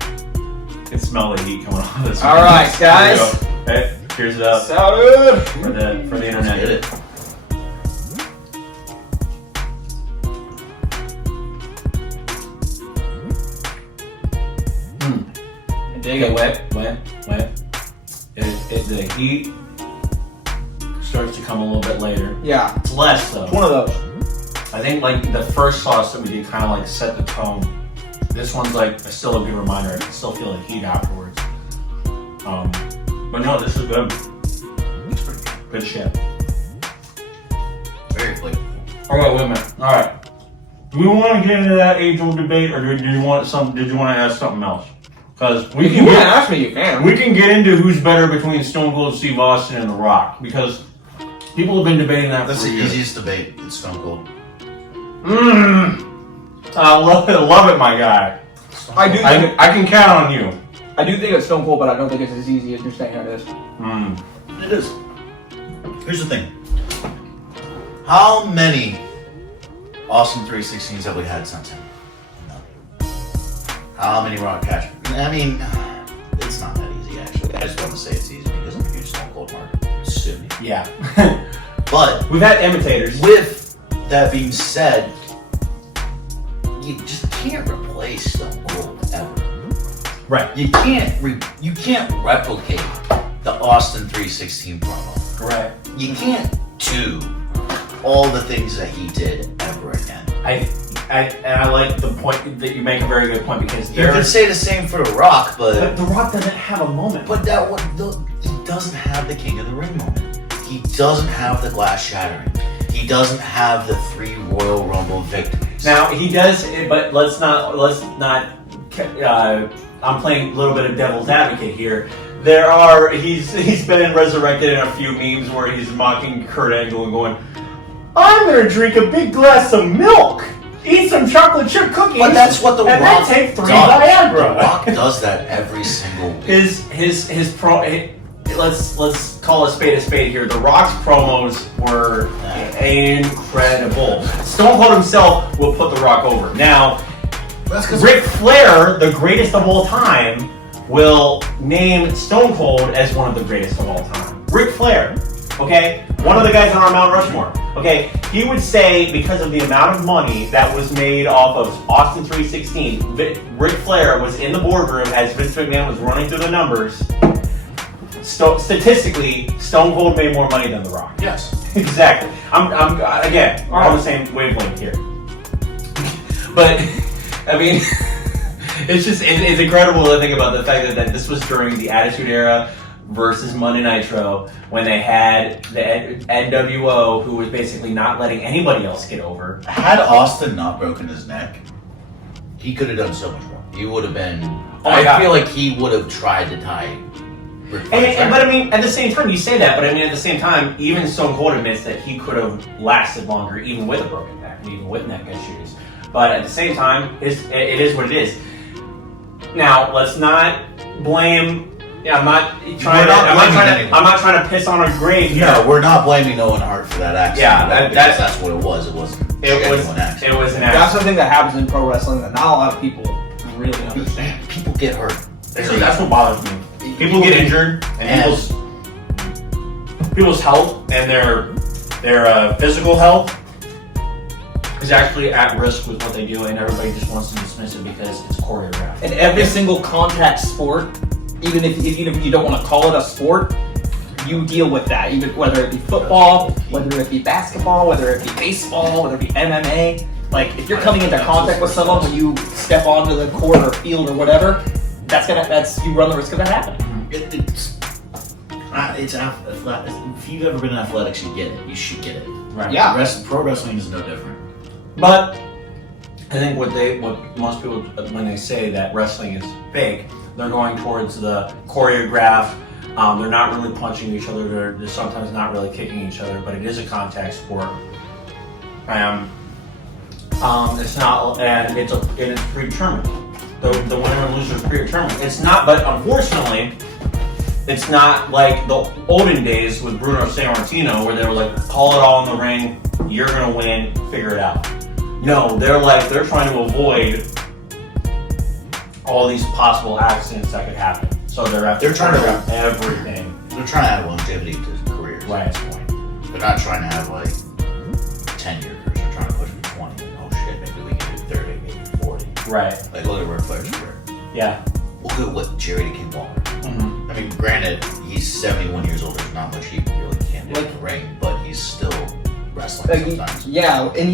I can smell the heat coming off of this. All right, guys. Hey, cheers it up Salud for the internet. Get it. Dig Okay, it. wet. The heat starts to come a little bit later. Yeah, It's less though. it's one of those. I think like the first sauce that we did kind of like set the tone. This one's like still a good reminder. I can still feel the heat afterwards. But no, this is good. It's pretty good. Good shit. Very flavorful. All right, wait a minute. All right. Do we want to get into that age-old debate, or did you want to ask something else? Because If you want to ask me, you can. we can get into who's better between Stone Cold Steve Austin and The Rock, because people have been debating that That's for the years. easiest debate. It's Stone Cold. I love it, my guy. I do. I can count on you. I do think it's Stone Cold, but I don't think it's as easy as you're saying it is. It is. Here's the thing. How many Austin 316s have we had since him? None. How many Rock Cash? I mean, it's not that easy actually. I just want to say it's easy because I'm a huge Stone Cold mark. Sue me. Yeah. But We've had imitators. with that being said, you just can't replace Stone Cold ever. Right. You can't replicate the Austin 316 promo. Correct. You can't do all the things that he did ever again. I like the point that you make, a very good point, because You could say the same for The Rock, but The Rock doesn't have a moment. he doesn't have the King of the Ring moment. He doesn't have the glass shattering. He doesn't have the 3 Royal Rumble victories. Now he does, but let's not. I'm playing a little bit of devil's advocate here. He's been resurrected in a few memes where he's mocking Kurt Angle and going, "I'm gonna drink a big glass of milk, eat some chocolate chip cookies, But that's what The and Rock then take 3 does. Viagra." The Rock does that every single week. Let's call a spade here. The Rock's promos were incredible. Stone Cold himself will put The Rock over. Now, That's because Ric Flair, the greatest of all time, will name Stone Cold as one of the greatest of all time. Ric Flair, okay? One of the guys on our Mount Rushmore, okay? He would say, because of the amount of money that was made off of Austin 316, Ric Flair was in the boardroom as Vince McMahon was running through the numbers. Statistically, Stone Cold made more money than The Rock. Yes. Exactly. I'm again, we're on the same wavelength here. But, I mean, it's incredible to think about the fact that this was during the Attitude Era versus Monday Nitro, when they had the NWO, who was basically not letting anybody else get over. Had Austin not broken his neck, he could have done so much more. He would have been. Oh my God. I feel like he would have tried to tie. But I mean, at the same time, you say that, but I mean, at the same time, even Stone Cold admits that he could have lasted longer, even with a broken neck, and even with neck issues. But at the same time, it is what it is. Now, let's not blame. Yeah, I'm not trying to piss on a grave here. No, we're not blaming Owen Hart for that accident. Yeah, that's what it was. It wasn't. It was an That's accident. something that happens in pro wrestling that not a lot of people really understand. People get hurt. So that's what bothers me. People get injured, and people's health and their physical health is actually at risk with what they do, and everybody just wants to dismiss it because it's choreographed. In every single contact sport, even if you don't want to call it a sport, you deal with that. Even whether it be football, whether it be basketball, whether it be baseball, whether it be MMA. Like if you're coming into contact with someone when you step onto the court or field or whatever, you run the risk of that happening. It's if you've ever been in athletics, you get it. You should get it. Right. Yeah. Pro wrestling is no different. But I think what most people, when they say that wrestling is fake, they're going towards the choreograph. They're not really punching each other. They're sometimes not really kicking each other, but it is a contact sport. It's not, and it's predetermined. the winner and loser predetermined. It's not, but unfortunately, it's not like the olden days with Bruno San Martino where they were like, call it all in the ring, you're gonna win, figure it out. No, they're trying to avoid all these possible accidents that could happen. So they're trying to have everything. They're trying to add longevity to careers. Right. At this point. They're not trying to have like 10-year careers. They're trying to push them to 20. Oh shit, maybe we can do 30, maybe 40. Right. Like look at Ric Flair's career. Yeah. Look at what Jerry the King Lawler. Mm-hmm. I mean, granted, he's 71 years old. There's not much he really can do in the ring, but he's still wrestling sometimes. And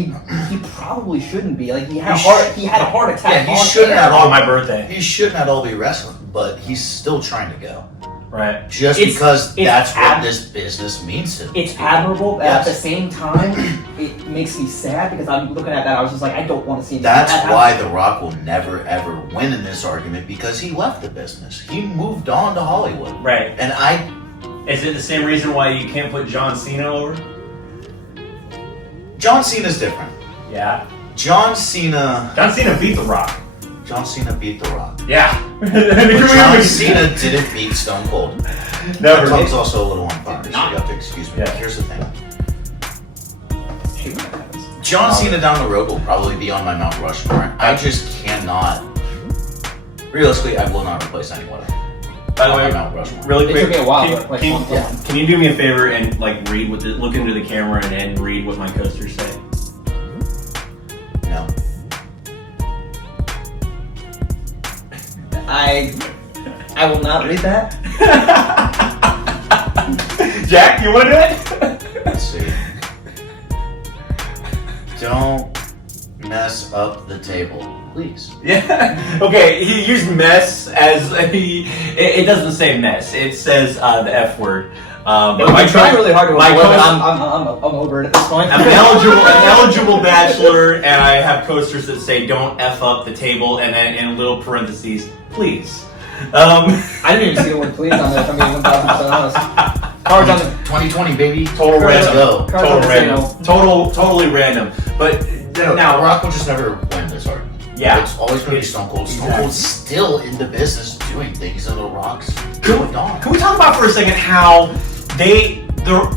he probably shouldn't be. Like he had a heart attack. Yeah, he shouldn't have on my birthday. He shouldn't at all be wrestling, but he's still trying to go. Right. Just because that's what this business means to him. It's admirable, but at the same time, it makes me sad because I'm looking at that. I was just like, I don't want to see him. That's why The Rock will never ever win in this argument because he left the business. He moved on to Hollywood. Right. And Is it the same reason why you can't put John Cena over? John Cena's different. Yeah. John Cena beat The Rock. John Cena beat The Rock. Yeah. But John Cena didn't beat Stone Cold. Never. My tongue's also a little on fire, so you have to excuse me. Yeah. Here's the thing. John Cena down the road will probably be on my Mount Rushmore. I just cannot. Realistically, I will not replace anyone. By the way, Mount Rushmore. really quick, It took me a while, can you do me a favor and look into the camera and read what my coasters say? No. I will not read that. Jack, you want to do it? Let's see. Don't mess up the table, please. Yeah. Okay. He used mess as it doesn't say mess. It says the F word. But I'm trying really hard to avoid it. I'm over it at this point. I'm an eligible bachelor, and I have coasters that say "Don't f up the table," and then in little parentheses, please. I didn't even see the word "please" on there. If I'm being 1,000% honest. Cards on the 2020, baby. Total random. Let's go. Total random. Totally random. But now, Rock will just never win this argument. Yeah. It's always going to be Stone Cold. Stone Cold's still in the business doing things, and The Rock's going on. Can we talk about for a second how the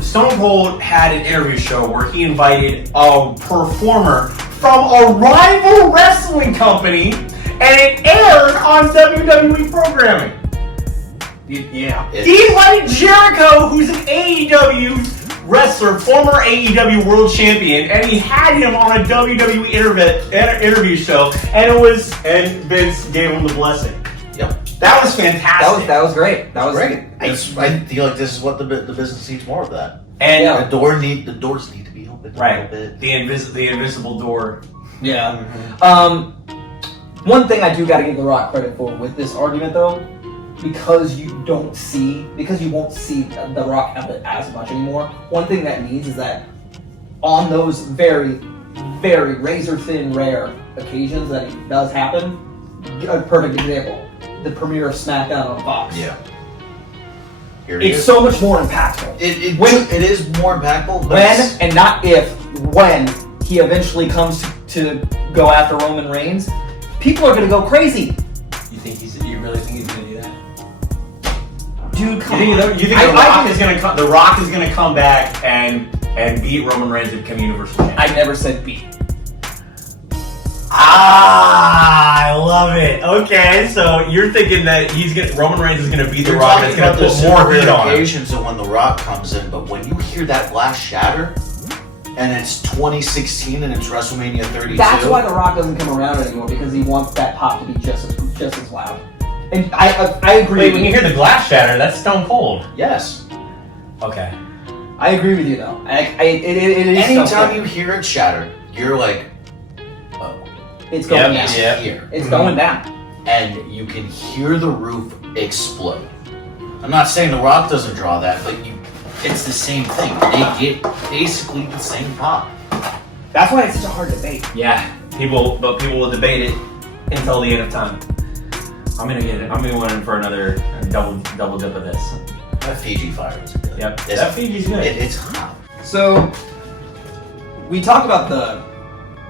Stone Cold had an interview show where he invited a performer from a rival wrestling company, and it aired on WWE programming. Yeah. He invited Jericho, who's an AEW wrestler, former AEW world champion, and he had him on a WWE interview show, and Vince gave him the blessing. Yep. That was fantastic. That was great. That was great. I feel like this is what the business needs more of that. And the doors need to be open a little bit. The invisible door. Yeah. One thing I do got to give The Rock credit for with this argument, though, because you won't see The Rock as much anymore. One thing that means is that on those very, very razor thin, rare occasions that it does happen, a perfect example: the premiere of SmackDown on Fox. Yeah. It's so much more impactful. It is more impactful. When he eventually comes to go after Roman Reigns, people are gonna go crazy. You really think he's gonna do that? Dude, come on. You think The Rock is gonna come back and beat Roman Reigns and become Universal Champion? I never said beat. I love it. Okay, so you're thinking that Roman Reigns is gonna beat The Rock and it's gonna put more heat on him. Occasions of when The Rock comes in, but when you hear that glass shatter, and it's 2016 and it's WrestleMania 32. That's why The Rock doesn't come around anymore, because he wants that pop to be just as loud. And I agree. Wait, when you hear the glass shatter, that's Stone Cold. Yes. Okay. I agree with you though. It is. Anytime you hear it shatter, you're like, oh, it's going down. Here. It's going down. And you can hear the roof explode. I'm not saying The Rock doesn't draw that, but it's the same thing. They get basically the same pop. That's why it's such a hard debate. Yeah, people will debate it until the end of time. I'm gonna get it. I'm gonna go in for another double dip of this. That Fiji fire is good. Yep, that Fiji's good. It's hot. So, we talked about the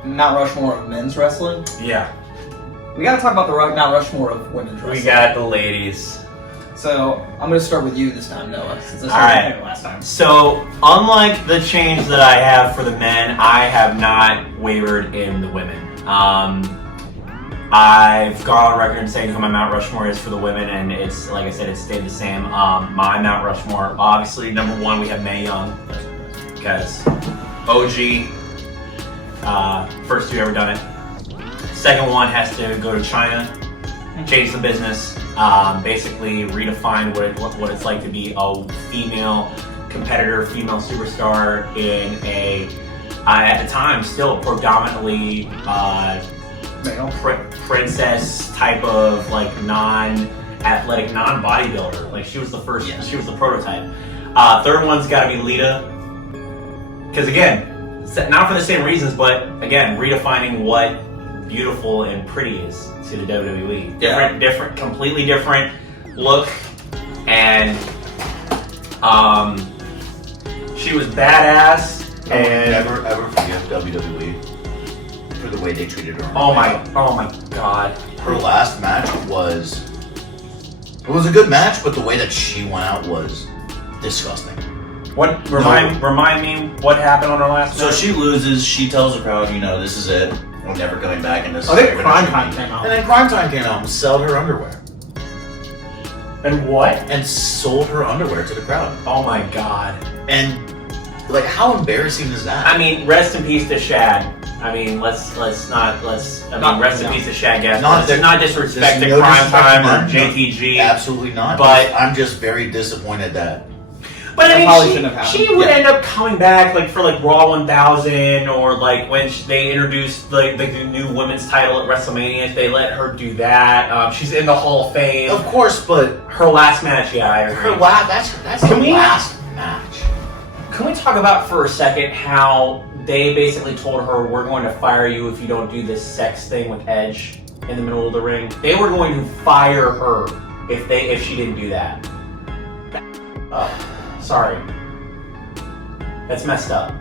Mount Rushmore of men's wrestling. Yeah. We gotta talk about the Mount Rushmore of women's wrestling. We got the ladies. So I'm gonna start with you this time, Noah, since I All right. started last time. So, unlike the change that I have for the men, I have not wavered in the women. I've gone on record in saying who my Mount Rushmore is for the women, and it's, like I said, it's stayed the same. My Mount Rushmore, obviously, number one, we have Mae Young, because OG, first two ever done it. Second one has to go to China, change the business, basically redefine what it's like to be a female competitor, female superstar in a, at the time, still predominantly princess type of like non-athletic, non-bodybuilder. Like she was the first, she was the prototype. Third one's got to be Lita, because again, not for the same reasons, but again, redefining what beautiful and pretty is to the WWE. Different, completely different look, and she was badass. And never ever forget WWE for the way they treated her. Oh my god. Her last match was a good match, but the way that she went out was disgusting. What remind me what happened on her last So match? she loses, she tells the crowd, this is it. I'm never coming back in this. I think Crime Time came out. And then Crime Time came out and sold her underwear. And what? And sold her underwear to the crowd. Oh my god. And like, how embarrassing is that? I mean, rest in peace to Shad. I mean, rest in peace to Shad Gas. There's not disrespect to Crime Time or JTG. Absolutely not. But I'm just very disappointed that. But I shouldn't mean, have she happened. would end up coming back like for like Raw 1000 or like when they introduced like the new women's title at WrestleMania. They let her do that. She's in the Hall of Fame. Of course, but her last match, I agree. her last that's the last match. Can we talk about for a second how they basically told her, we're going to fire you if you don't do this sex thing with Edge in the middle of the ring? They were going to fire her if she didn't do that. Sorry. That's messed up.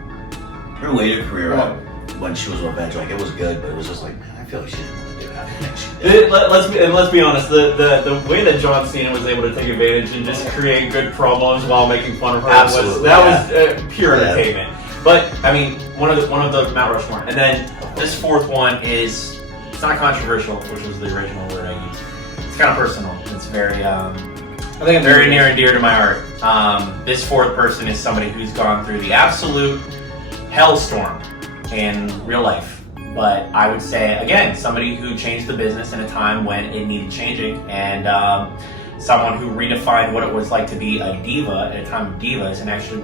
Her later career, when she was with Edge, like it was good, but it was just like, man, I feel like she didn't want to do that. I think she did. Let's be honest. The way that John Cena was able to take advantage and just create good promos while making fun of her was pure entertainment. But I mean, one of the Mount Rushmore, and then this fourth one is, it's not controversial, which was the original word I used. It's kind of personal. It's very I think very near and dear to my heart. This fourth person is somebody who's gone through the absolute hellstorm in real life. But I would say, again, somebody who changed the business in a time when it needed changing, and someone who redefined what it was like to be a diva at a time of divas, and actually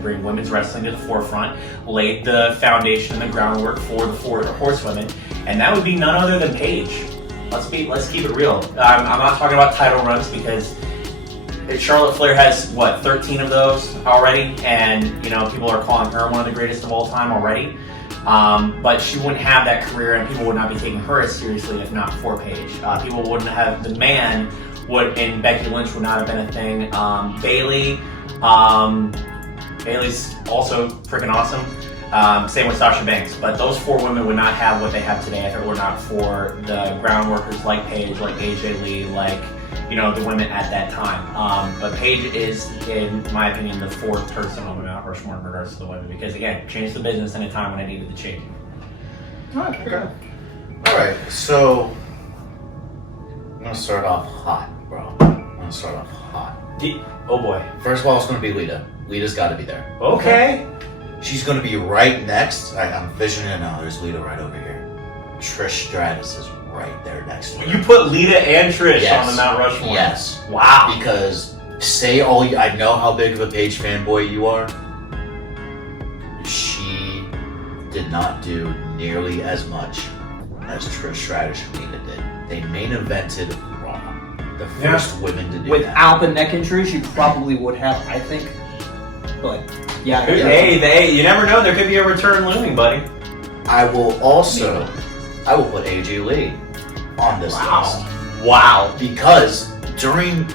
bring women's wrestling to the forefront, laid the foundation and the groundwork for the four horsewomen, and that would be none other than Paige. Let's keep it real. I'm not talking about title runs because Charlotte Flair has 13 of those already, and people are calling her one of the greatest of all time already. But she wouldn't have that career, and people would not be taking her as seriously if not for Paige. People wouldn't have the man and Becky Lynch would not have been a thing. Bayley's also freaking awesome. Same with Sasha Banks, but those four women would not have what they have today if it were not for the ground workers like Paige, like AJ Lee, like the women at that time. But Paige is, in my opinion, the fourth person on Mount Rushmore in regards to the women because again, changed the business in a time when it needed to change. Okay. All right, so I'm gonna start off hot, bro. I'm gonna start off hot. Oh boy. First of all, it's gonna be Lita. Lita's got to be there. Okay. She's going to be right next. I'm visioning it now. There's Lita right over here. Trish Stratus is right there next to her. You put Lita and Trish on the Mount Rushmore? Yes. Wow. Because I know how big of a Paige fanboy you are. She did not do nearly as much as Trish Stratus and Lita did. They main evented Raw. The first women to do Without the neck injury, she probably would have, I think. But yeah. Hey, you never know. There could be a return looming, buddy. I will put AJ Lee on this list. Wow. Because during,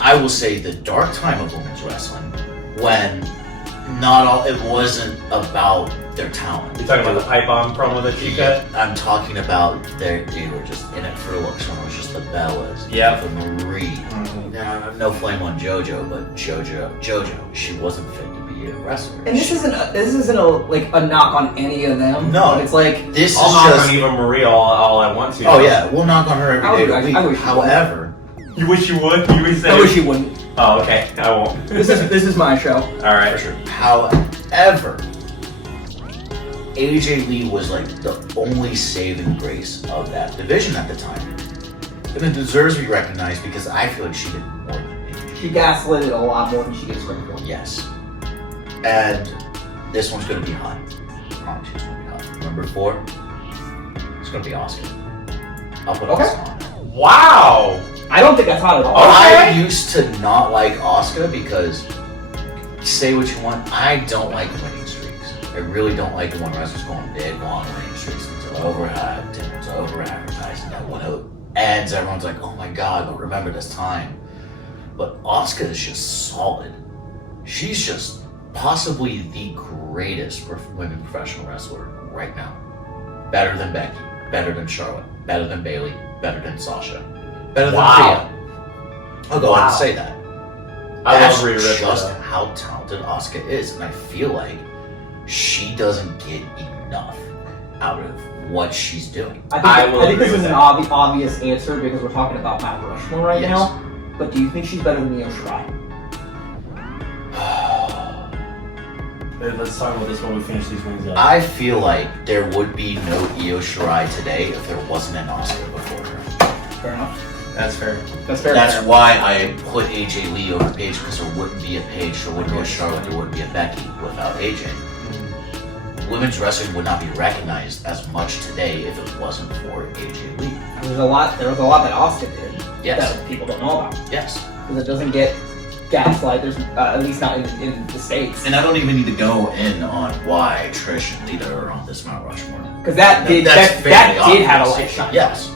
I will say, the dark time of women's wrestling, when it wasn't about their talent. You talking about the pipe bomb promo that she cut? I'm talking about they were just in it for looks. When it was just the Bellas, Yep. the Marie. Now, I have no flame on JoJo, but JoJo, she wasn't fit to be a wrestler. And this isn't a knock on any of them. No, it's like this I'll is knock just. on Eva Marie all I want to. Oh yeah, we'll knock on her every day of the I week. wish you However, You wish you would? You would say? I wish you wouldn't. Oh, okay. I won't. This is my show. All right. for sure. However, AJ Lee was like the only saving grace of that division at the time. And it deserves to be recognized because I feel like she did more than AJ. She gaslit it a lot more than she gets credit for. Yes. And this one's gonna be hot. I promise you it's gonna be hot. Number 4, it's gonna be Asuka. I'll put Okay. Asuka on it. Wow. I don't think that's hot at all. I used to not like Asuka because, say what you want, I don't like winning streaks. I really don't like it when wrestlers go on big, long winning streaks. It's overhyped and it's over-advertised. And then when it ends, everyone's like, oh my god, but remember this time. But Asuka is just solid. She's just possibly the greatest women professional wrestler right now. Better than Becky, better than Charlotte, better than Bayley, better than Sasha. Better than Wow. Thea. I'll go ahead and say that. I That's love Rhea Ripley, just though. how talented Asuka is, and I feel like she doesn't get enough out of what she's doing. I will I think agree this is with an that. obvious answer because we're talking about Mount Rushmore right Yes. now. But do you think she's better than Io Shirai? Let's talk about this when we finish these wings up. I feel like there would be no Io Shirai today if there wasn't an Asuka before her. Fair enough. That's fair. That's fair. That's why I put AJ Lee over Paige, because there wouldn't be a Paige, there wouldn't be a Charlotte, there wouldn't be a Becky without AJ. Women's wrestling would not be recognized as much today if it wasn't for AJ Lee. There was a lot that Asuka did Yes. that people don't know about. Yes. Because it doesn't get gaslight. There's at least not in the States. And I don't even need to go in on why Trish and Lita are on this Mount Rushmore. Because that did fairly have a obvious. light shine. Yes.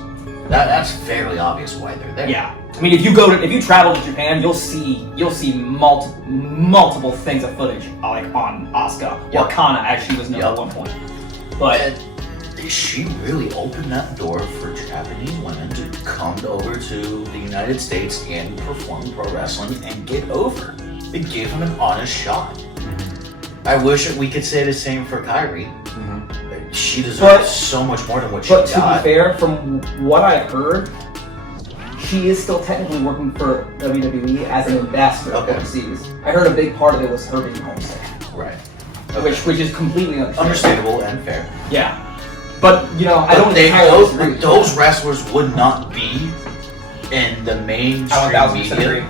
That's fairly obvious why they're there. Yeah. I mean, if you travel to Japan, you'll see multiple things of footage like on Asuka or Yep. Kana as she was known Yep. at one point. But And she really opened that door for Japanese women to come over to the United States and perform pro wrestling and get over. It gave them an honest shot. I wish that we could say the same for Kyrie. She deserves so much more than what she But to got. be fair, from what I've heard, she is still technically working for WWE as an ambassador Okay. overseas. I heard a big part of it was her being homesick, Right. which is completely Understandable and fair. Yeah, but I don't But entirely disagree with those that. wrestlers would not be in the I mainstream 1000% agree. media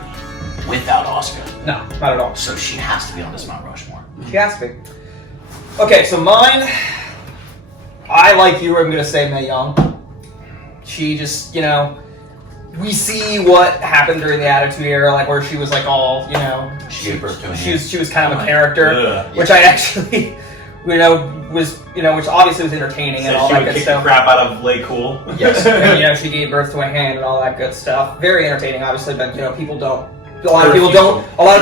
without Asuka. No, not at all. So she has to be on this Mount Rushmore. She has to be. Okay, so mine. I like you. I'm gonna say Mae Young. She just, we see what happened during the Attitude Era, like where she was like all, She gave birth to a she hand. was kind of a character, Ugh. which I actually, was, which obviously was entertaining and So all she that would good kick stuff. the crap out of Lay Cool. Yes. And, she gave birth to a hand and all that good stuff. Very entertaining, obviously, but people don't. A lot of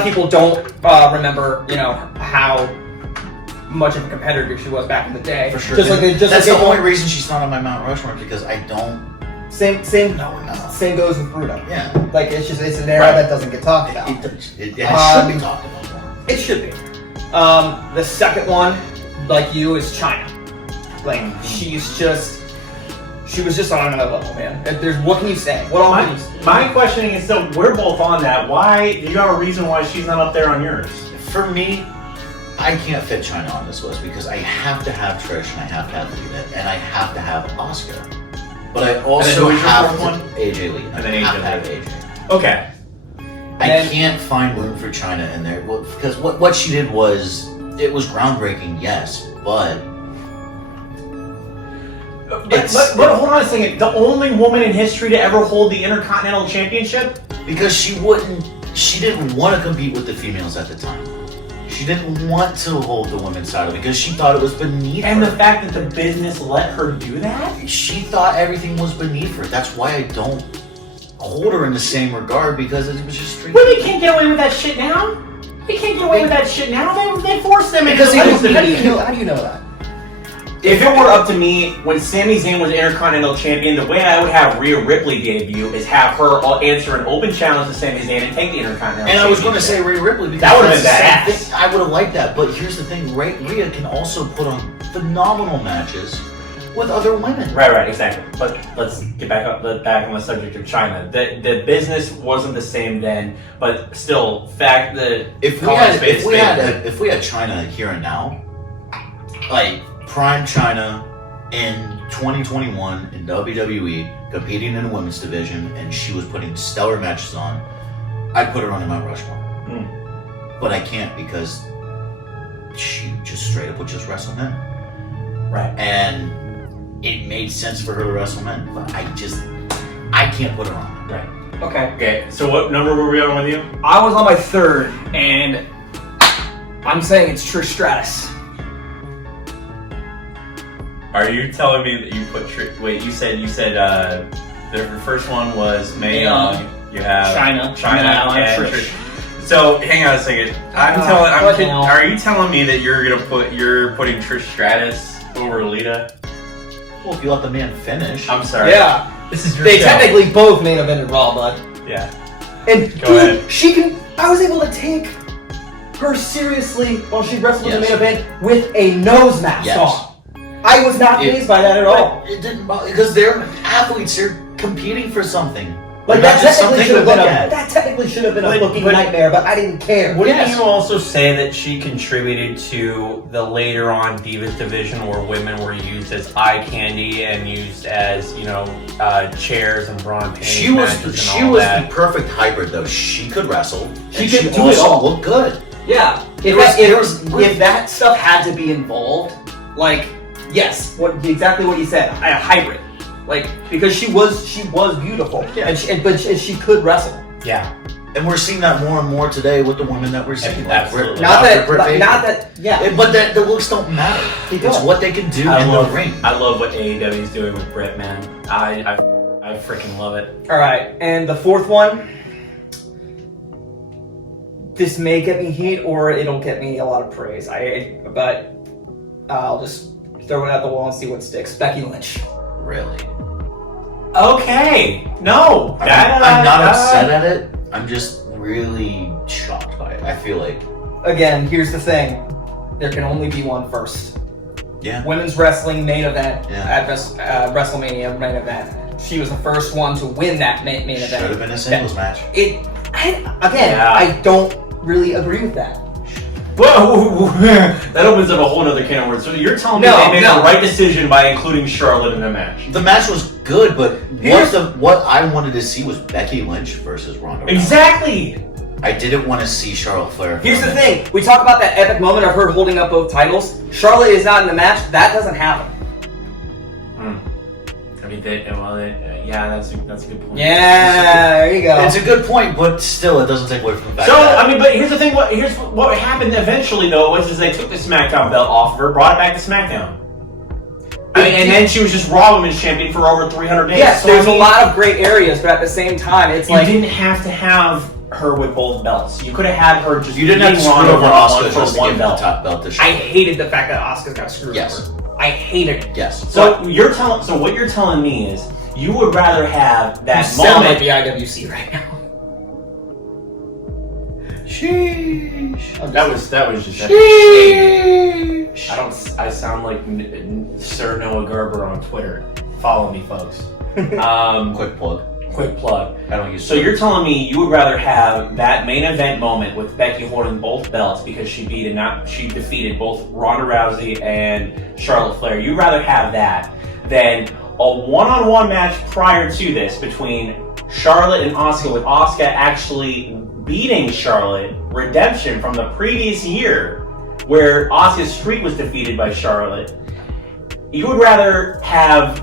people don't remember, how much of a competitor she was back in the day. For sure. Just like That's they the don't- only reason she's not on my Mount Rushmore, because I don't Same know enough. Same goes with Bruno. Yeah. Like it's an era that doesn't get talked about. It should be talked about more. It should be. The second one, like you, is China. Like she was just on another level, man. What can you say? What all can you say? My questioning is still, we're both on that. Why? You got a reason why she's not up there on yours? For me, I can't fit China on this list because I have to have Trish and I have to have Lita and I have to have Asuka. But I also who is your have fourth one? AJ Lee. And then I have AJ to have Lee. AJ. Okay. I can't find room for China in there because what she did was groundbreaking, yes, but But hold on a second. The only woman in history to ever hold the Intercontinental Championship? because she didn't want to compete with the females at the time. She didn't want to hold the women's title because she thought it was beneath And her. the fact that the business let her do that? She thought everything was beneath her. That's why I don't hold her in the same regard, because it was just straight. Women can't get away with that shit now. They can't get away with that shit now. They force them into Because the they women's don't- division. How do you know that? If it were up to me, when Sami Zayn was Intercontinental Champion, the way I would have Rhea Ripley debut is have her answer an open challenge to Sami Zayn and take the Intercontinental And I was going to say Rhea Ripley because that would have been that's the badass. same thing. I would have liked that, but here's the thing: Rhea can also put on phenomenal matches with other women. Right, exactly. But let's get back on the subject of China. The business wasn't the same then, but still, fact that If we had China here and now, like prime China in 2021 in WWE, competing in the women's division, and she was putting stellar matches on, I'd put her on the Mount Rushmore. But I can't because she just straight up would just wrestle men. Right. And it made sense for her to wrestle men, but I can't put her on. Right. Okay. So what number were we on with you? I was on my third, and I'm saying it's Trish Stratus. Are you telling me that you put Trish? Wait, you said the first one was Mae Young. You have China, and Trish. So hang on a second. Are you telling me that you're putting Trish Stratus over Lita? Well, if you let the man finish. I'm sorry. Yeah. This is your They show. technically both main evented Raw, bud. Yeah. And Go ahead. I was able to take her seriously while she wrestled in the Yes. main event with a nose mask Yes. on. I was not fazed by that at all. It didn't bother because they're athletes. They're competing for something. Like They're that not just technically something should have to been look a at. that technically should have been a But- booking but- nightmare, but I didn't care. Wouldn't Yes. you also say that she contributed to the later on Divas division where women were used as eye candy and used as, chairs and bra and panties She was matches and all that? the perfect hybrid though. She could wrestle. She and could she do it also all. looked good. Yeah, if that stuff had to be involved, like yes, exactly what you said, a hybrid, like because she was beautiful, Yeah. and she could wrestle. Yeah. And we're seeing that more and more today with the women that we're seeing. Like Absolutely. Not that, Yeah, but the looks don't matter. They It's don't. what they can do I in love the ring. I love what AEW is doing with Bret, man. I freaking love it. All right, and the fourth one. This may get me heat, or it'll get me a lot of praise. But I'll just throw it at the wall and see what sticks. Becky Lynch. Really. Okay. No. I'm not upset at it. I'm just really shocked by it. I feel like. Again, here's the thing: there can only be one first. Yeah. Women's wrestling main event Yeah. at WrestleMania main event. She was the first one to win that main event. Should have been a singles match. I don't really agree with that. Whoa, that opens up a whole other can of worms. So you're telling me they made the right decision by including Charlotte in the match? The match was good, but what I wanted to see was Becky Lynch versus Ronda Rousey. Exactly. I didn't want to see Charlotte Flair. Here's the thing: we talk about that epic moment of her holding up both titles. Charlotte is not in the match. That doesn't happen. I mean, yeah, that's a good point. Yeah, there you go. It's a good point, but still, it doesn't take away from the fact So, that... I mean, but here's the thing. Here's what happened eventually, though, was they took the SmackDown belt off of her, brought it back to SmackDown. And then she was just Raw Women's Champion for over 300 days. Yes, So, there's a lot of gray areas, but at the same time, it's You like didn't have to have her with both belts. You could have had her just. You didn't have to being screw Ronda over Rousey Asuka for just to one give the belt. top belt to I Charlotte. hated the fact that Asuka got screwed Yes. over. I hated it. Yes. So what you're telling me is you would rather have that You sound like moment. the IWC right now. Sheesh. That was just. Sheesh. I sound like Sir Noah Gerber on Twitter. Follow me, folks. Quick plug. Quick plug. I don't use So you're telling me you would rather have that main event moment with Becky holding both belts because she defeated both Ronda Rousey and Charlotte Flair. You'd rather have that than a one-on-one match prior to this between Charlotte and Asuka, with Asuka actually beating Charlotte, redemption from the previous year where Asuka's streak was defeated by Charlotte. You would rather have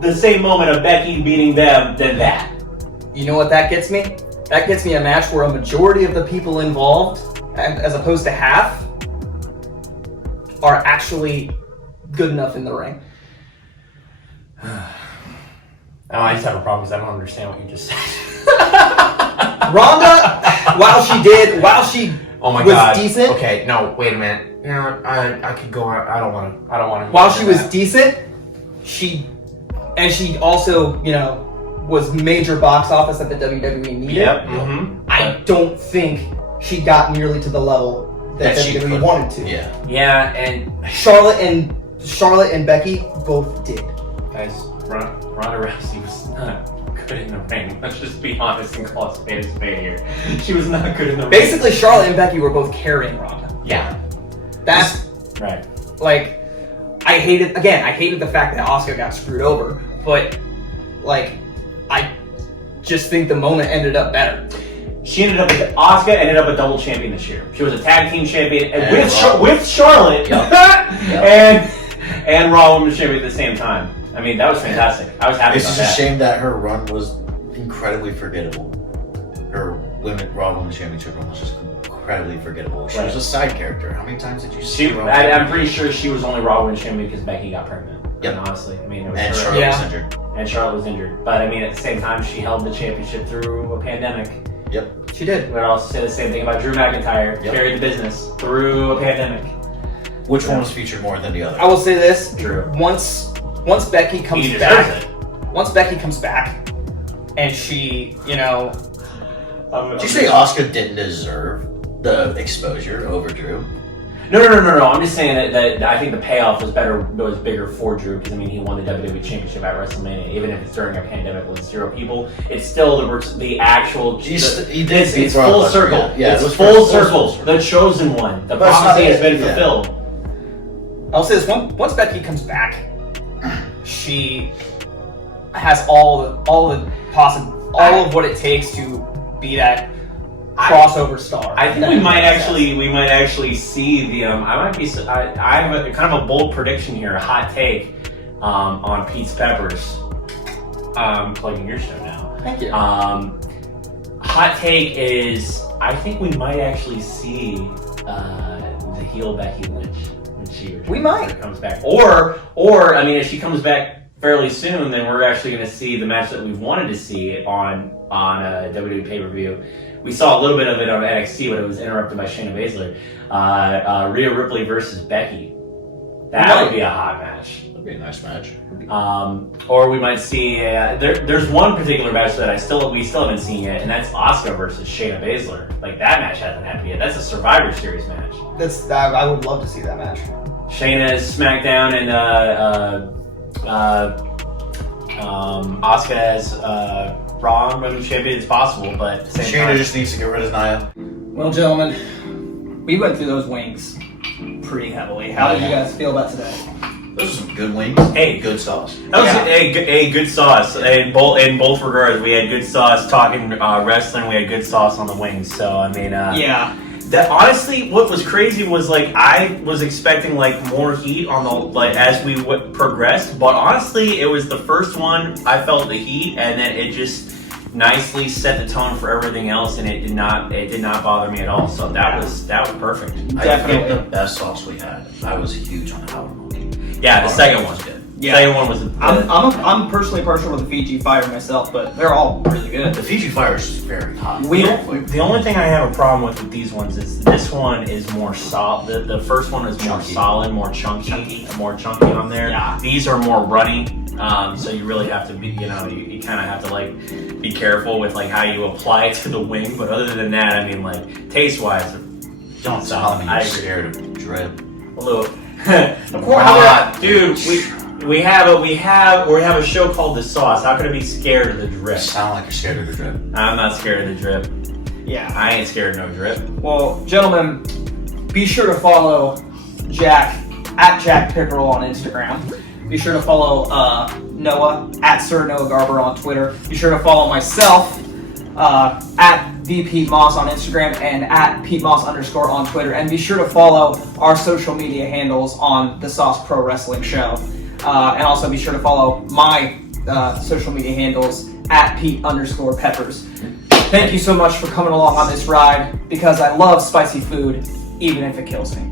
the same moment of Becky beating them than that. You know what that gets me? That gets me a match where a majority of the people involved, as opposed to half, are actually good enough in the ring. I just have a problem because I don't understand what you just said. Ronda, while she Oh my was god. decent. Okay, no, wait a minute. Yeah, I could go on. I don't want to. While she was decent, she also, was major box office that the WWE needed. Yep. Mm-hmm. I don't think she got nearly to the level that WWE wanted to. Yeah. Yeah, and Charlotte and Becky both did. guys, Ronda Rousey was not good in the ring. Let's just be honest and call a spade here. She was not good in the ring. Basically, Charlotte and Becky were both carrying Ronda. Yeah. That's Right. like, I hated the fact that Asuka got screwed over, but I just think the moment ended up better. She ended up with Asuka ended up a double champion this year. She was a tag team champion with Charlotte and Raw Women's Champion at the same time. I mean, that was fantastic. I was happy It's about just that. a shame that her run was incredibly forgettable. Her Raw Women's Championship run was just incredibly forgettable. She was a side character. How many times did you see her? I'm pretty sure she was only Raw Women's Champion because Becky got pregnant. Yep. And honestly, I mean, it was And her. Charlotte was injured. And Charlotte was injured. But I mean, at the same time, she held the championship through a pandemic. Yep. She did. But I'll also say the same thing about Drew McIntyre. Yep. Carried the business through a pandemic. Which one was featured more than the other? I will say this: True. Once Becky comes He back, deserves it. and she, Did you say Asuka didn't deserve the exposure over Drew? No. I'm just saying that I think the payoff was bigger for Drew because I mean he won the WWE Championship at WrestleMania, even if it's during a pandemic with 0 people. It's still the actual. It's full circle. Yeah, it's full circle. The chosen one. The prophecy has been fulfilled. I'll say this: once Becky comes back, she has all of what it takes to be that crossover star. I think we might actually see the. I have a kind of a bold prediction here, a hot take on Pete's Peppers. Plugging your show now. Thank you. Hot take is I think we might actually see the heel Becky Lynch when she comes back, or I mean if she comes back fairly soon, then we're actually going to see the match that we've wanted to see on a WWE pay-per-view. We saw a little bit of it on NXT, but it was interrupted by Shayna Baszler. Rhea Ripley versus Becky. That would be a hot match. That'd be a nice match. Or we might see there's one particular match that we still haven't seen yet, and that's Asuka versus Shayna Baszler. Like that match hasn't happened yet. That's a Survivor Series match. I would love to see that match. Shayna's SmackDown and Asuka as Raw Women's Champion is possible, but at the same Shayna time, just needs to get rid of Nia. Well, gentlemen, we went through those wings pretty heavily. How did you guys feel about today? Those are some good wings. Hey, good sauce. that was a good sauce. In both regards, we had good sauce talking wrestling. We had good sauce on the wings. So I mean, that honestly, what was crazy was like I was expecting like more heat on the as we progressed, but honestly, it was the first one. I felt the heat, and then it just nicely set the tone for everything else, and it did not bother me at all. So that was perfect. Definitely the best sauce we had. I was huge on the album. Yeah, the second one was good. Yeah. The second one was. I'm personally partial to the Fiji Fire myself, but they're all really good. The Fiji Fire is very hot. The only thing I have a problem with these ones is this one is more solid. The first one is more solid, more chunky on there. Yeah. These are more runny, so you really have to be, you kind of have to like be careful with like how you apply it to the wing. But other than that, I mean, like taste wise, Don't tell me you're scared of drip. a little. Of course, dude. We have a show called The Sauce. How could I be scared of the You drip? sound like you're scared of the drip. I'm not scared of the drip. Yeah. I ain't scared of no drip. Well, gentlemen, be sure to follow Jack at Jack Pickerel on Instagram. Be sure to follow Noah at Sir Noah Garber on Twitter. Be sure to follow myself at Pete Moss on Instagram and at Pete Moss _ on Twitter. And be sure to follow our social media handles on the Sauce Pro Wrestling Show. And also be sure to follow my social media handles at Pete _ Peppers. Thank you so much for coming along on this ride because I love spicy food, even if it kills me.